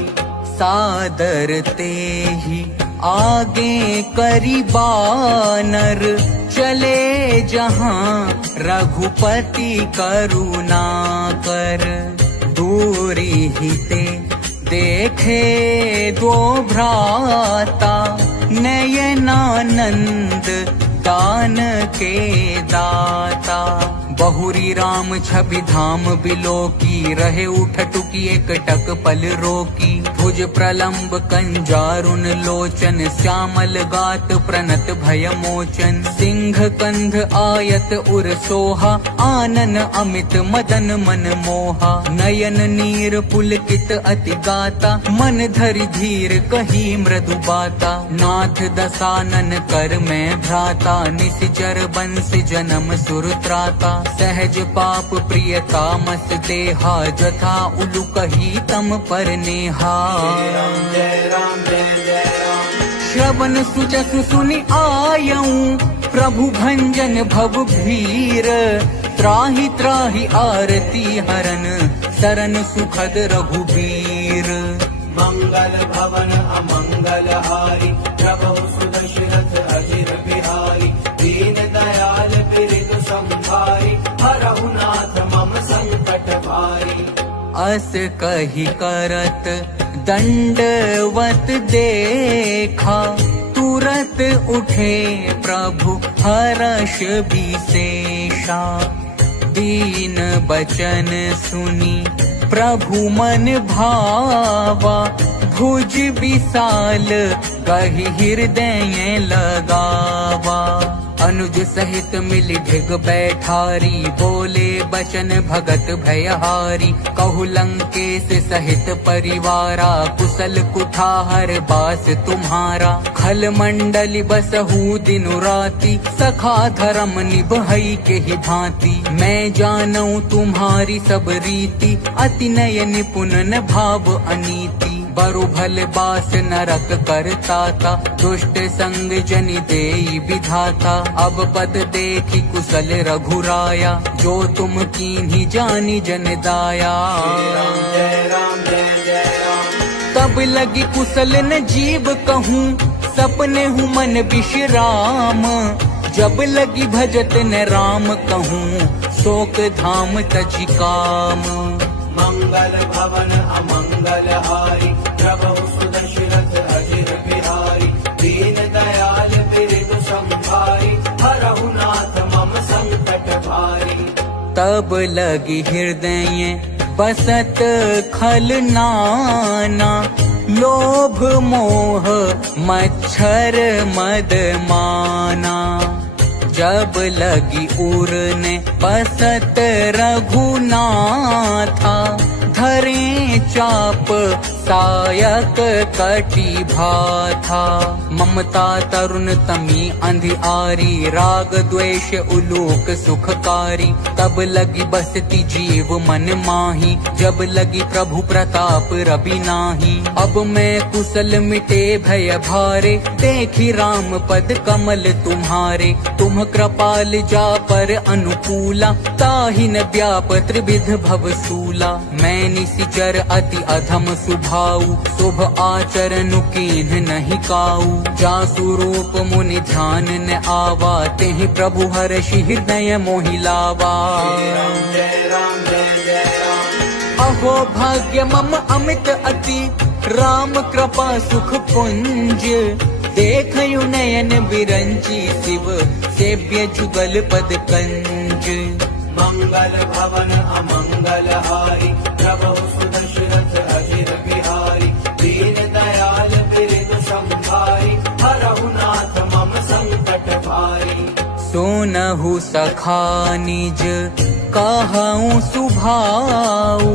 सादर तेहि आगे करी बानर, चले जहाँ रघुपति करुणा कर। दूरी हिते देखे दो भ्राता, नयनानंद दान के दाता। बहुरी राम छवि धाम बिलोकी, रहे उठटुकी एक टक पल रोकी। भुज प्रलंब कंजारुन लोचन, श्यामल गात प्रणत भय मोचन। सिंह कंध आयत उर सोहा, आनन अमित मदन मन मोहा। नयन नीर पुलकित अति गाता, मन धरि धीर कही मृदु बाता। नाथ दसानन कर मैं भ्राता, निश्चर बंस जन्म सुर त्राता। सहज पाप प्रियता मस देहा, जथा उलु कही तम पर नेहा। जय राम जय जय राम। श्रवण सुजसु सुनि आयऊं, प्रभु भंजन भव भीर। त्राहि त्राहि आरती हरन, शरण सुखद रघुबीर। मंगल भवन अमंगल हारी, प्रभु सुदशरथ अजिर बिहारी। दीन दयाल बिरिद संभारी, हरहु नाथ मम संकट भारी। अस कही करत दंडवत देखा, तुरत उठे प्रभु हर्ष विशेषा। दीन बचन सुनी प्रभु मन भावा, भुज विशाल कहि हृदय लगावा। अनुज सहित मिल ढिग बैठारी, बोले बचन भगत भयहारी। कहु लंकेश सहित परिवारा, कुशल कुठार बास तुम्हारा। खल मंडली बसहु दिनु राति, सखा धर्म निभई के ही भांति। मैं जानऊ तुम्हारी सब रीति, अति नय निपुण न भाव अनीति। बरु भल बास नरक करताता, दुष्ट संग जनि देई विधाता। अब पद देखी कुशल रघुराया, जो तुम कीन्ही जानी जन दाया। जय राम जय जय राम। तब लगी कुशल न जीव कहूँ, सपने हूँ मन विश्राम। जब लगी भजत न राम कहूँ, शोक धाम तजि काम। मंगल भवन अमंगल हारी, प्रभु सुदशरथ अजिर बिहारी। दीन दयाल बिरिद संभारी, हरहु नाथ मम संकट भारी। तब लगी हृदय बसत खल नाना, लोभ मोह मच्छर मद माना। जब लगी उड़ने बसत रघुनाथा, धरे चाप सायक कटी भाथा। ममता तरुण तमी अंधियारी, राग द्वेष उलोक सुखकारी। तब लगी बसती जीव मन माही, जब लगी प्रभु प्रताप रवि नाही। अब मैं कुशल मिटे भय भारे, देखी राम पद कमल तुम्हारे। तुम कृपाल जा पर अनुकूला, ताहि न व्याप त्रिविध भव सूला। मैं निशिचर अति अधम सुभाऊ, शुभ आचरण कीन्ह नहीं काऊ। जासु रूप मुनि ध्यान न आवा, तेहि प्रभु हर्षि हृदय मोहि लावा। जय राम जय जय राम। अहो भाग्य मम अमित अति, राम कृपा सुख पुंज। देखयु नयन बिरंची, शिव सेव्य जुगल पद कंज। मंगल भवन अमंगल हारी, प्रभु सुदशरथ अजिर बिहारी। दीन दयाल बिरधु संभारी, हरहु नाथ मम संकट भारी। सुनहु सखा निज कहऊँ सुभाऊ,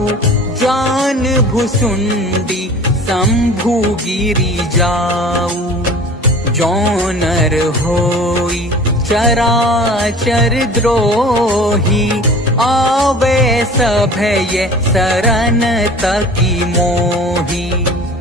जान भुसुंडी शंभु गिरि जाऊ। जौनर होई चराचर द्रोही, आवे सभय शरण तकी मोही।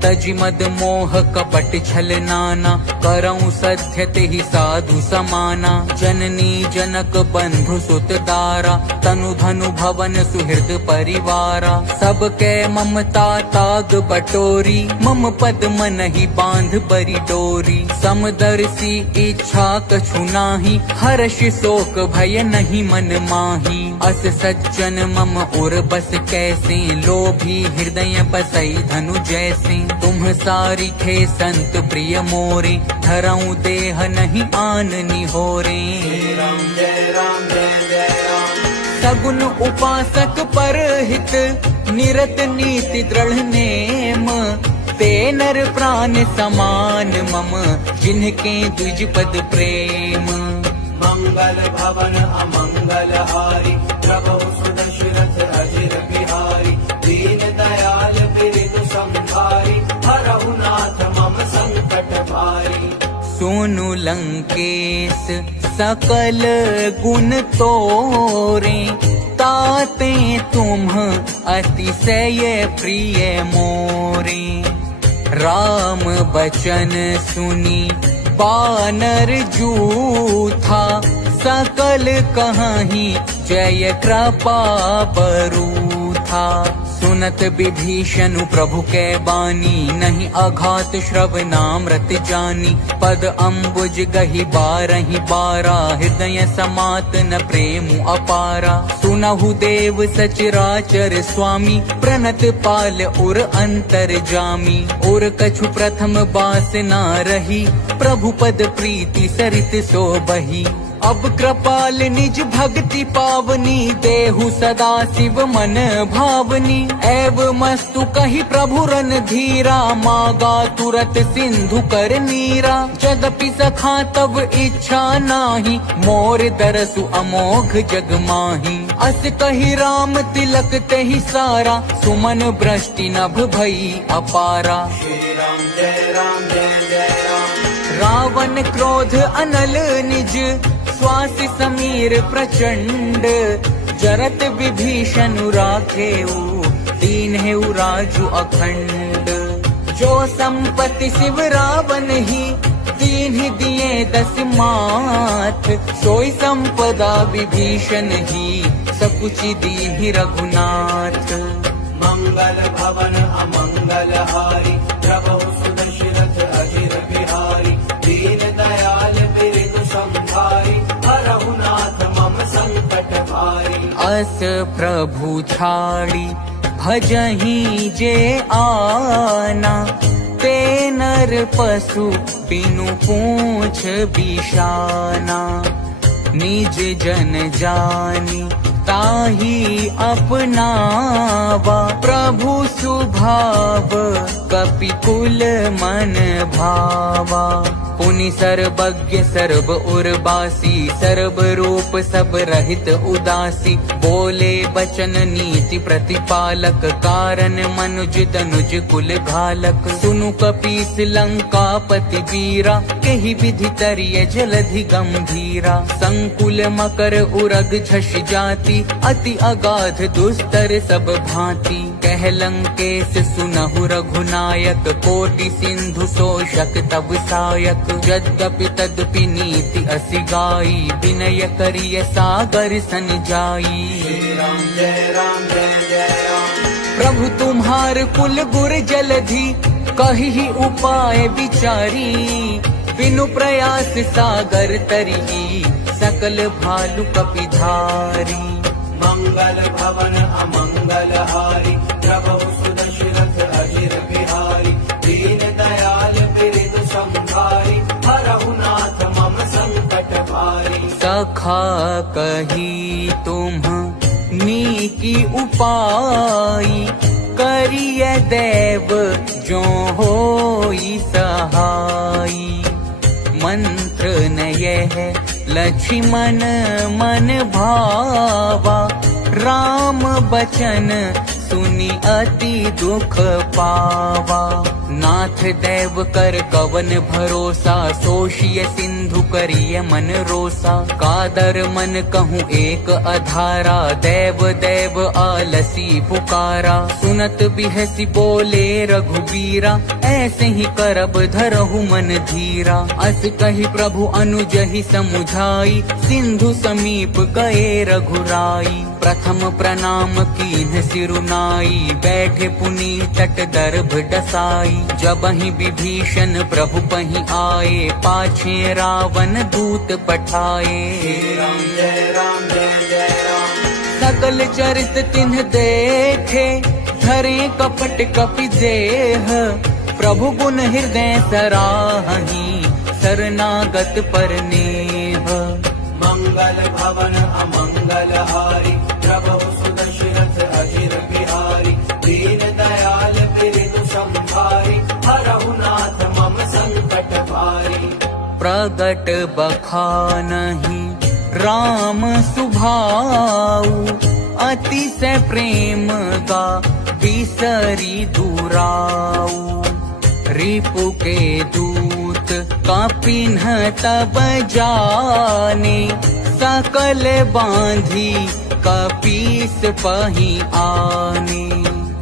तजि मद मोह कपट छल नाना, करऊँ सत्य तेहि साधु समाना। जननी जनक बंधु सुत दारा, तनु धनु भवन सुहृद परिवारा। सबके ममता ताग बटोरी, मम पद मनहि बांध बरी डोरी। समदर्शी इच्छा कछु नाही, हर्ष शोक भय नहीं मन माही। अस सज्जन मम उर बस कैसे, लोभी हृदय बसई धनु जैसे। तुम सारी खे संत प्रिय मोरे, धरऊँ देह नहीं आन निहोरे। जय राम जय राम जय जय राम। सगुन उपासक पर हित, निरत नीति दृढ़ नेम। ते नर प्राण समान मम, जिनके द्विज पद प्रेम। मंगल भवन अमंगल हारी, प्रभु सुदशरथ अजिर बिहारी। दीन दयाल बिरधु संभारी, हरहु नाथ मम संकट भारी। सुनु लंकेश सकल गुण तोरे, ताते तुम अतिशय प्रिय मोरे। राम बचन सुनी बानर जूथा, सकल कहाही जय कृपा बरूथा। सुनत विभीषण प्रभु के बानी, नहीं अघात श्रवणामृत जानी। पद अम्बुज गहि बारहि बारा, हृदय समात न प्रेम अपारा। सुनहु देव सचराचर स्वामी, प्रणत पाल उर अंतर जामी। और कछु प्रथम बास ना रही, प्रभु पद प्रीति सरित सो बही। अब कृपाल निज भक्ति पावनी, देहु सदा शिव मन भावनी। एव मस्तु कही प्रभु रन धीरा, मागा तुरत सिंधु कर नीरा। जदपि सखा तब इच्छा नाही, मोर दरसु अमोघ जग माही। अस कही राम तिलक तेहि सारा, सुमन वृष्टि नभ भई अपारा। श्री राम जय राम जय जय राम। रावण क्रोध अनल निज, श्वास समीर प्रचंड। जरत विभीषण राखेऊ, दीन्हेउ राजु अखंड। जो संपत्ति शिव रावण ही, दीन्हि दिए 10 माथ। सोई संपदा विभीषण ही, सकुचि दीन्हि रघुनाथ। मंगल भवन अमंगल हारी, प्रभु सुदशरथ अजिर बिहारी। दीन दयाल बिरधु संभारी, हरहु नाथ मम संकट भारी। अस प्रभु छाड़ी भजहि जे आना, ते नर पशु बिनु पूछ बिशाना। निज जन जानी ताही अपनावा, प्रभु सुभाव कपिकुल मन भावा। पुनि सर्वज्ञ सर्व उर्वासी, सर्व रूप सब रहित उदासी। बोले बचन नीति प्रतिपालक, कारण मनुज तनुज कुल घालक। सुनु कपीस लंकापति वीरा, केहि विधि तरिय जलधि गंभीरा। संकुल मकर उरग झष जाति, अति अगाध दुस्तर सब भांति। कह लंकेश सुनहु रघुनायक, कोटि सिंधु शोषक तब सायक। यद्यपि तदपि नीति असि गाई, विनय करिय सागर सन जाई। श्री राम जय राम जय जय राम। प्रभु तुम्हार कुल गुर जलधि, कहि उपाय विचारी। बिनु प्रयास सागर तरी, सकल भालु कपिधारी। मंगल भवन अमंगल हारी, प्रभु सुदशरथ अजिर बिहारी। दीन दयाल बिरधु संभारी, हरहु नाथ मम संकट भारी। सखा कही तुम नीकी उपाई, करिय देव जो होई सहाई। मंत्र नय है लक्ष्मण मन भावा, राम बचन सुनि अति दुख पावा। नाथ देव कर कवन भरोसा, सोषिय सिंधु करिय मन रोसा। कादर मन कहूँ एक अधारा, देव देव आलसी पुकारा। सुनत बिहसी बोले रघुबीरा, ऐसे ही करब धरहु मन धीरा। अस कही प्रभु अनुजहि समुझाई, सिंधु समीप गए रघुराई। प्रथम प्रणाम कीन्ह सिरुनाई, बैठे पुनि तट दर्भ डसाई। जबहि विभीषण प्रभु पहि आए, पाछे रावण दूत पठाए। श्री राम जय राम जय जय राम। सकल चरित तिन्ह देखे, धरे कपट कपि देह। प्रभु गुण हृदय सराहहि, शरणागत पर नेह। मंगल भवन अमंगल हारी, प्रभु सुदशरथ अजिर बिहारी। दीन दयाल बिरधु संभारी, हरहु नाथ मम संकट भारी। प्रगट बखानहि राम सुभाऊ, अतिशय प्रेम गा बिसरी दुराऊ। रिपु के दूत कापिन्ह तब जाने, सकल बांधी कपीस पही आने।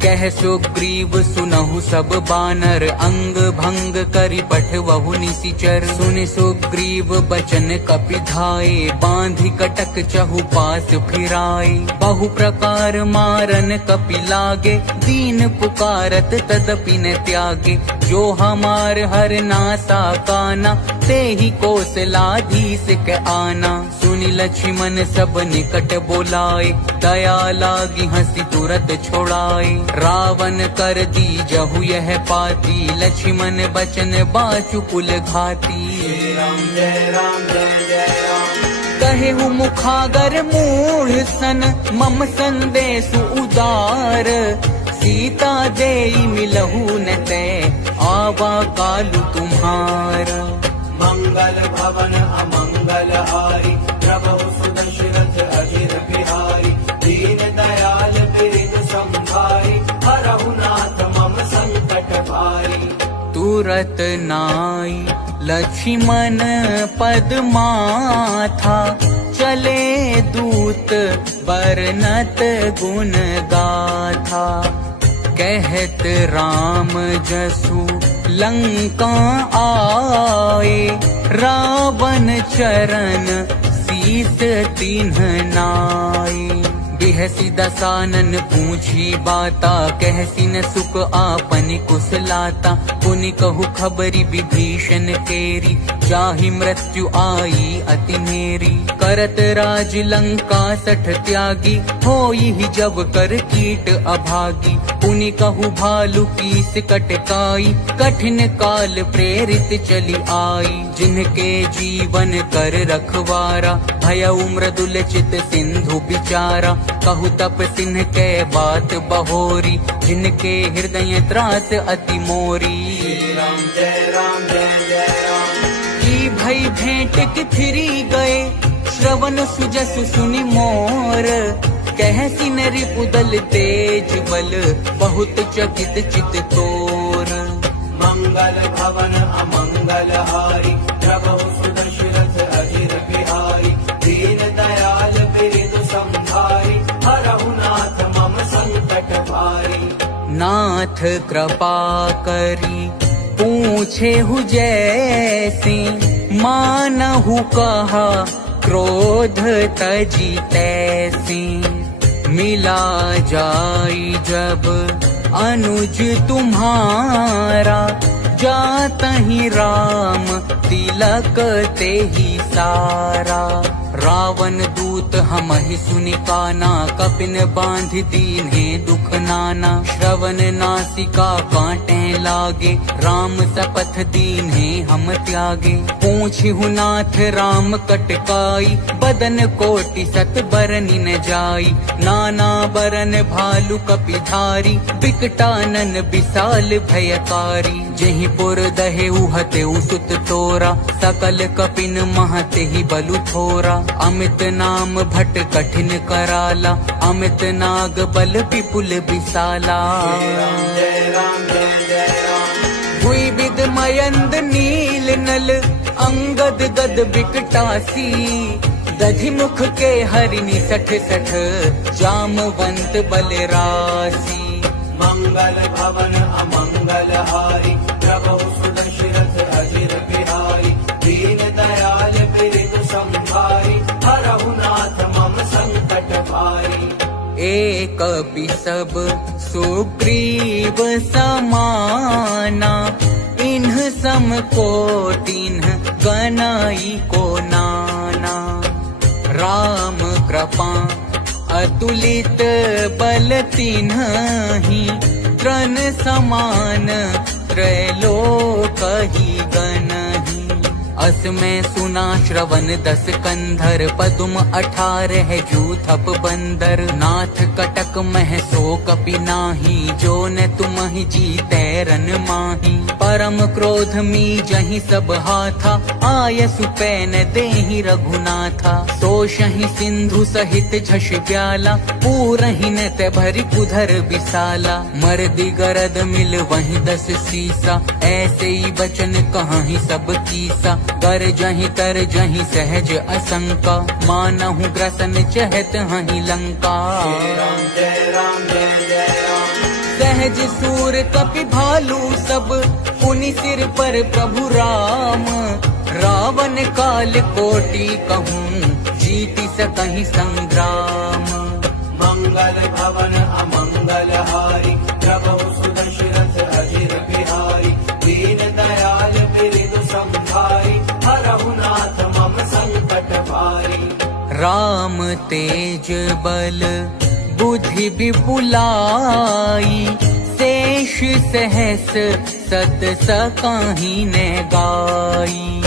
कह सुग्रीव सुनहु सब बानर, अंग भंग करि पठवहु निशिचर। सुनि सुग्रीव बचन कपि धाये, बांधि कटक चहु पास फिराए। बहु प्रकार मारन कपि लागे, दीन पुकारत तदपि न त्यागे। जो हमार हर नासा काना, तेहि कौशलाधीश के आना। सुनि लक्ष्मण सब निकट बोलाए, दया लागी हंसी तुरत छोड़ाए। रावण कर दी जहु यह पाती, लक्ष्मण बचन बाचु कुल घाती। श्री राम जय राम जय जय राम। कहेहु मुखागर मूढ़ सन, मम संदेशु उदार। सीता देई मिलहु न ते, आवा कालु तुम्हार। मंगल भवन अमंगल हारी, प्रभु सुदशरथ अजिर बिहारी। दीन दयाल बिरधु संभारी, हरहु नाथ मम संकट भारी। तुरत नाई लक्ष्मण पद माथा, चले दूत बरनत गुण गाथा। कहत राम जसु लंका आए, रावण चरण शीस तिन्ह नाए। बिहसी दसानन पूछी बाता, कहसी न सुख आपन कुशलाता। पुनि कहु खबरी विभीषण केरी, जाहि मृत्यु आई अति मेरी। करत राज लंका सठ त्यागी, होई ही जब कर कीट अभागी। पुनि कहु भालु कीस कटकाई, कठिन काल प्रेरित चली आई। जिनके जीवन कर रखवारा, भयउ मृदुल चित सिंधु बिचारा। कहु तप सिन्ह के बात बहोरी, जिनके हृदय त्रास अति मोरी। राम जय राम जय जय राम। की भई भेंट कि फिरी गए, श्रवण सुजसु सुनि मोर। कहसी नरि पुदल तेज बल, बहुत चकित चित तोर। मंगल भवन अमंगल हारी, प्रभु सुदशरथ अजिर बिहारी। दीन दयाल बिरिदु संभारी, हरहु नाथ मम संकट भारी। नाथ कृपा करी पूछे हु जैसे, मानहु कहा क्रोध तजी तैसे। मिला जाई जब अनुज तुम्हारा, जातहि राम तिलक तेहि सारा। रावण दूत हमहि सुनि काना, कपिन बांध दीन्हे दुख नाना। श्रवण नासिका कांटे लागे, राम सपथ दीन्हे हम त्यागे। पूछिहु नाथ राम कटकाई, बदन कोटि सत बरनि न जाई। नाना बरन भालु कपिधारी, बिकटानन विशाल भयकारी। जेहि पुर दहे उहते सुत तोरा, सकल कपिन महते ही बलु थोरा। अमित नाम भट कठिन कराला, अमित नाग बल विपुल विशाला। जय राम जय जय राम। हुई विद मयंद नील नल, अंगद गद बिकटासी। दधि मुख के हरिनि सठ सठ, जामवंत बलरासी। मंगल भवन अमंगल हारी, प्रभु सुदशरथ अजिर बिहारी। दीन दयाल बिरिदु संभारी, हरहु नाथ मम संकट भारी। एक बिसब सुग्रीव समाना, इन्ह सम कोटिन्ह गनाई को नाना। राम कृपा अतुलित बल तिन्हि, तृण समान त्रैलोक ही गनहि। अस में सुना श्रवण 10 कंधर, पदुम 18 जूथप बंदर। नाथ कटक मह सो कपि नाही, जो न तुमहि जीतै रन माही। परम क्रोध मी जहि सब हाथा, आय सुपैन देहि रघुनाथा। तोषहि सिंधु सहित झष ब्याला, पूरहि न ते भरि कुधर विसाला। मर्दि गरद मिल वहीं 10 सीसा, ऐसे ही बचन कहाहि सब कीसा। कर जहीं तर जहीं सहज असंका, मानहु ग्रसन चहत हहि लंका। जय राम जय जय राम। सहज सूर कपि भालू सब, पुनि सिर पर प्रभु राम। रावण काल कोटि कहूँ, जीति सकहि संग्राम। मंगल भवन अमंगल हारी, प्रभु सुदशरथ अजिर बिहारी। दीन दयाल बिरिदु संभारी, हरहु नाथ मम संकट भारी। राम तेज बल बुद्धि विपुलाई, शेष सहस सत सकाहि ने गाई।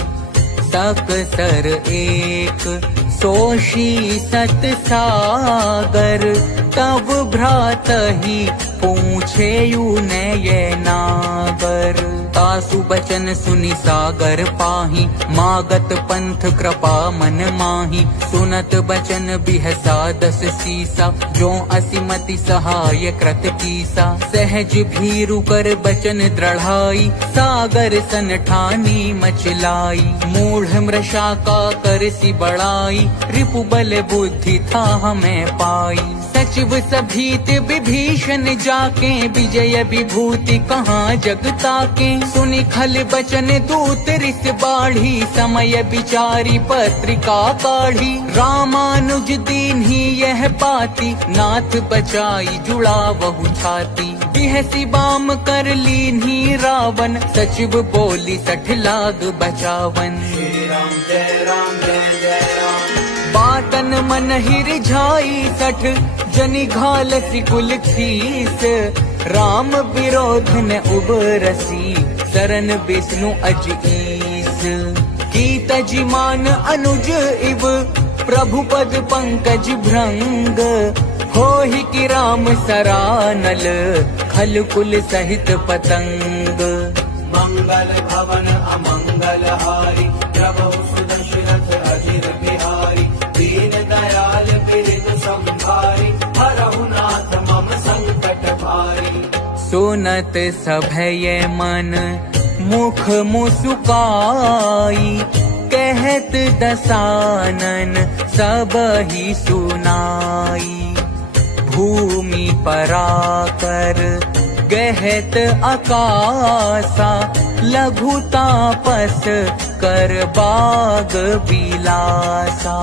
सक सर एक सोशी सत सागर, तब भ्रातहि पूछे नय नागर। तासु बचन सुनि सागर पाही, मागत पंथ कृपा मन माही। सुनत बचन बिहसा 10 सीसा, जो असिमति सहाय कृत कीसा। सहज भीरु कर बचन दृढ़ाई, सागर सन ठानी मचलाई। मूढ़ मृषा का कर सी बड़ाई, रिपु बल बुद्धि था हमें पाई। सचिव सभीत विभीषण जाके, विजय विभूति कहाँ जगता के। सुनि खल बचन दूत रिस बाढ़ी, समय विचारी पत्रिका काढ़ी। रामानुज दीन्ही यह पाती, नाथ बचाई जुड़ा बहु छाती। बिहसी बाम कर लीन्ही रावण, सचिव बोली 60 लाग बचावन। श्री राम जय राम जय जय राम। बातन मन ही रिझाई 60, जनि घाल सिकुल खीस। राम विरोध न उबरसी, शरण विष्णु अज ईस। की तजिमान अनुज इव, प्रभु पद पंकज भृंग। होहि कि राम सरानल, खल कुल सहित पतंग। मंगल भवन अमंगल हारी, प्रभु सुदशरथ अजिर बिहारी। दीन दयाल बिरद संभारी, हरहु नाथ मम संकट भारी। सुनत सभय मन मुख मुसुकाई, कहत दसानन सबहि सुनाई। भूमि पराकर गहत आकाशा, लघु तापस कर बाग बिलासा।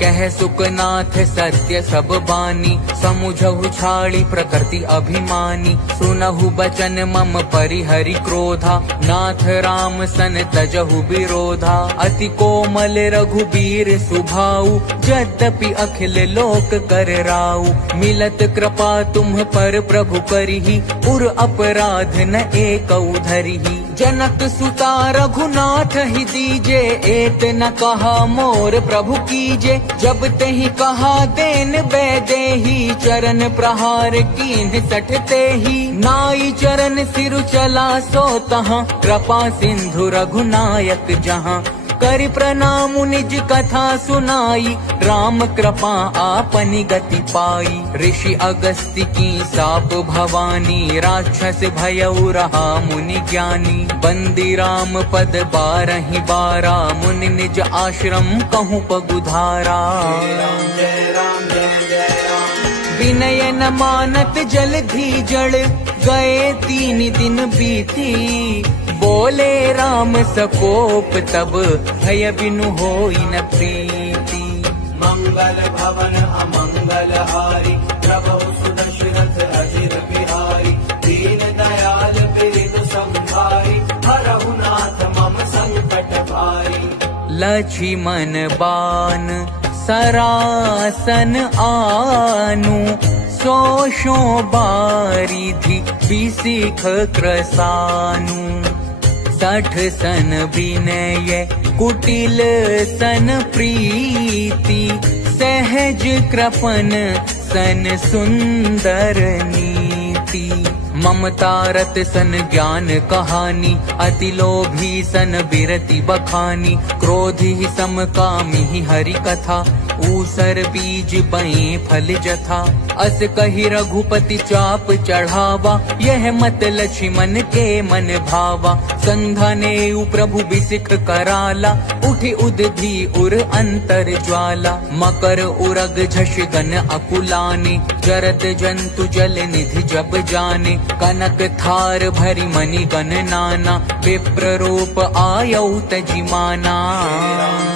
कह सुकनाथ सत्य सब बानी, समुझहु छाड़ी प्रकृति अभिमानी। सुनहु बचन मम परिहरि क्रोधा, नाथ राम सन तजहु विरोधा। अति कोमल रघुबीर सुभाऊ, यद्यपि अखिल लोक कर राऊ। मिलत कृपा तुम पर प्रभु करिहि, उर अपराध न एकउ धरिहि। जनक सुता रघुनाथ ही दीजे, एत न कहा मोर प्रभु कीजे। जब तेहि कहा देन बैदेही, चरण प्रहार कीन्ह सठते ही। नाई चरण सिरु चला सो तहाँ, कृपा सिंधु रघुनायक जहाँ। करि प्रणाम निज कथा सुनाई, राम कृपा आपनि गति पाई। ऋषि अगस्त्य की साप भवानी, राक्षस भयउ रहा मुनि ज्ञानी। बंदी राम पद बारहि बारा, मुनि निज आश्रम कहूँ पगुधारा। जय राम जय जय राम। विनय न मानत जलधि जड़, गए 3 दिन बीती। बोले राम सकोप तब, भय बिनु होई न प्रीति। मंगल भवन अमंगल हारी, प्रभु सुदशरथ अजिर बिहारी। दीन दयाल बिरद संभारी, हरहु नाथ मम संकट भारी। लक्ष्मण बान सरासन आनु, सोषो बारिधि बिसिख क्रसानु। 60 सन विनय कुटिल सन प्रीति, सहज कृपन सन सुंदर नीति। ममता रत सन ज्ञान कहानी, अति लोभी सन बिरति बखानी। क्रोधी सम कामी हरि कथा, ऊसर बीज बए फल जथा। अस कही रघुपति चाप चढ़ावा, यह मत लक्ष्मण के मन भावा। संघने प्रभु बिसिख कराला, उठि उदधि उर अंतर ज्वाला। मकर उरग झष गन अकुलाने, जरत जंतु जल निधि जब जाने। कनक थार भरी मणि गण नाना, विप्र रूप आयौ तजिमाना।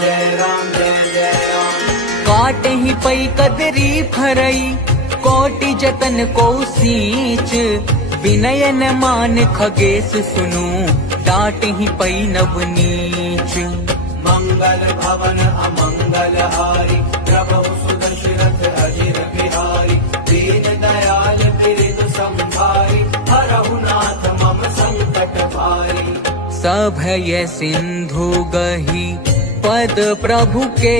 जय राम जय जय राम। काटे ही पई कदरी फरई, कोटि जतन को सींच। विनय न मान खगेश सुनु, डांट ही पई नव नीच। मंगल भवन अमंगल हारी, प्रभु सुदशरथ अजिर बिहारी। दीन दयाल बिरद संभारी, हरहु नाथ मम संकट भारी। सभय सिंधु गही पद प्रभु के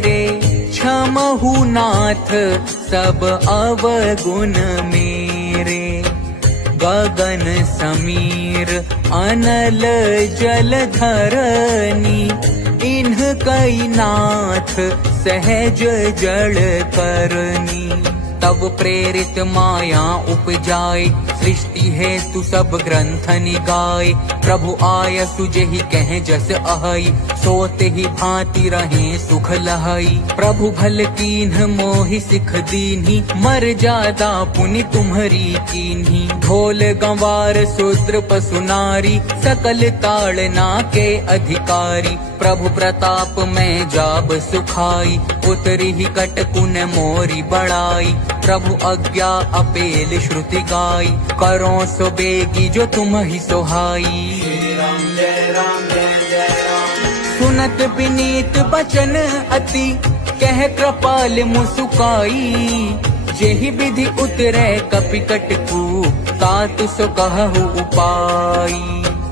रे, क्षमहु नाथ सब अवगुण मेरे। गगन समीर अनल जल धरनी, इन्ह कई नाथ सहज जल करनी। तब प्रेरित माया उपजाए, सृष्टि हेतु सब ग्रंथ निगाए। प्रभु आय सुजहि कह जस अहई, सोते ही भांति रहे सुख लहई। प्रभु भल कीन्ह मोहि सिख दीन्ही, मर जादा पुनि तुम्हरी कीन्ही। ढोल गंवार शूद्र पशु नारी, सकल ताड़ना के अधिकारी। प्रभु प्रताप में जाब सुखाई, उतरी ही कटकुन मोरी बड़ाई। प्रभु आज्ञा अपेल श्रुति गाई, करो सो बेगी जो तुम ही सोहाई। श्री राम जय राम जय जय राम। सुनत विनीत बचन अति, कह कृपाल मुसुकाई। जेहि विधि उतरे कपिकट कूप तात सो कहु उपाई।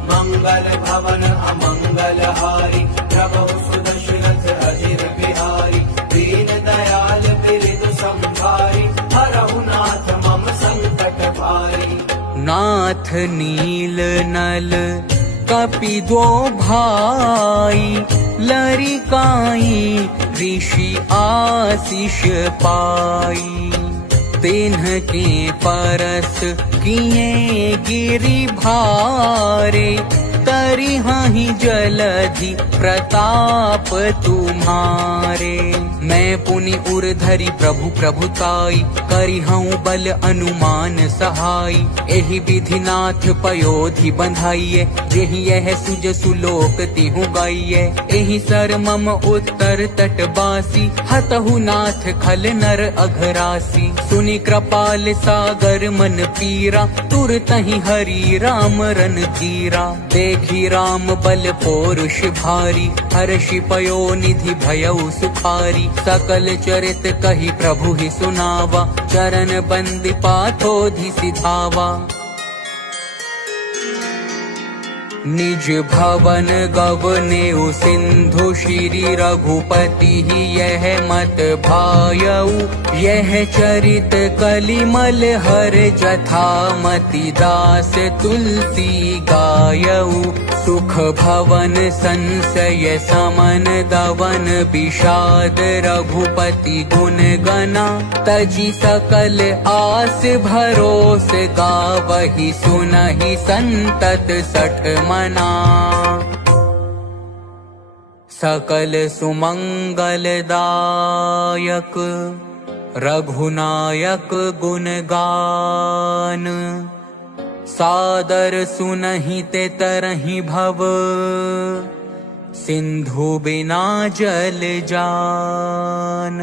मंगल भवन अमंगल हारी प्रभु सुदशरथ अजिर बिहारी। दीन दयाल बिरदु संभारी हरहु नाथ मम संकट भारी। नाथ नील नल कपि दो भाई लरिकाई ऋषि आशीष पाई। तिन्ह के परस किए गिरि भारे तरिहाहि जलधि प्रताप तुम्हारे। मैं पुनि उरधरि प्रभु प्रभुताई करिहऊँ बल अनुमान सहाय। एहि विधि नाथ पयोधि बंधाइए जेहि यह सुज सुलोक तिहु गाइए। एहि सर मम उत्तर तटबासी हतहु नाथ खल नर अघरासी। सुनि कृपाल सागर मन पीरा तुरतहि हरि राम रन धीरा। देखी राम बल पौरुष भारी हर्षि पयोनिधि भयउ सुखारी। सकल चरित कहि प्रभु ही सुनावा चरण बंदी पाथोधि सिधावा। निज भवन गवनेउ सिंधु श्री रघुपति ही यह मत भायऊ। यह चरित कलिमल हर जथा मति दास तुलसी गायऊ। सुख भवन संशय समन दवन विषाद रघुपति गुण गना। तजी सकल आस भरोस गावहि सुनहि संतत सठ मना। सकल सुमंगल दायक रघुनायक गुण गान। सादर सुनहि ते तरहि भव सिंधु बिना जल जान।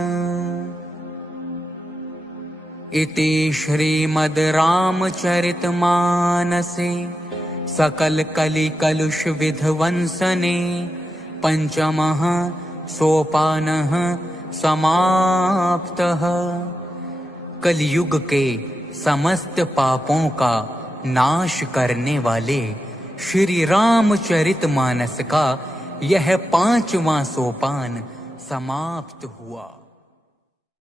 इति श्रीमद् रामचरित मानसे सकल कलि कलुष विध्वंसने पंचमः सोपानः समाप्तः। कलयुग के समस्त पापों का नाश करने वाले श्री रामचरितमानस का यह 5वां सोपान समाप्त हुआ।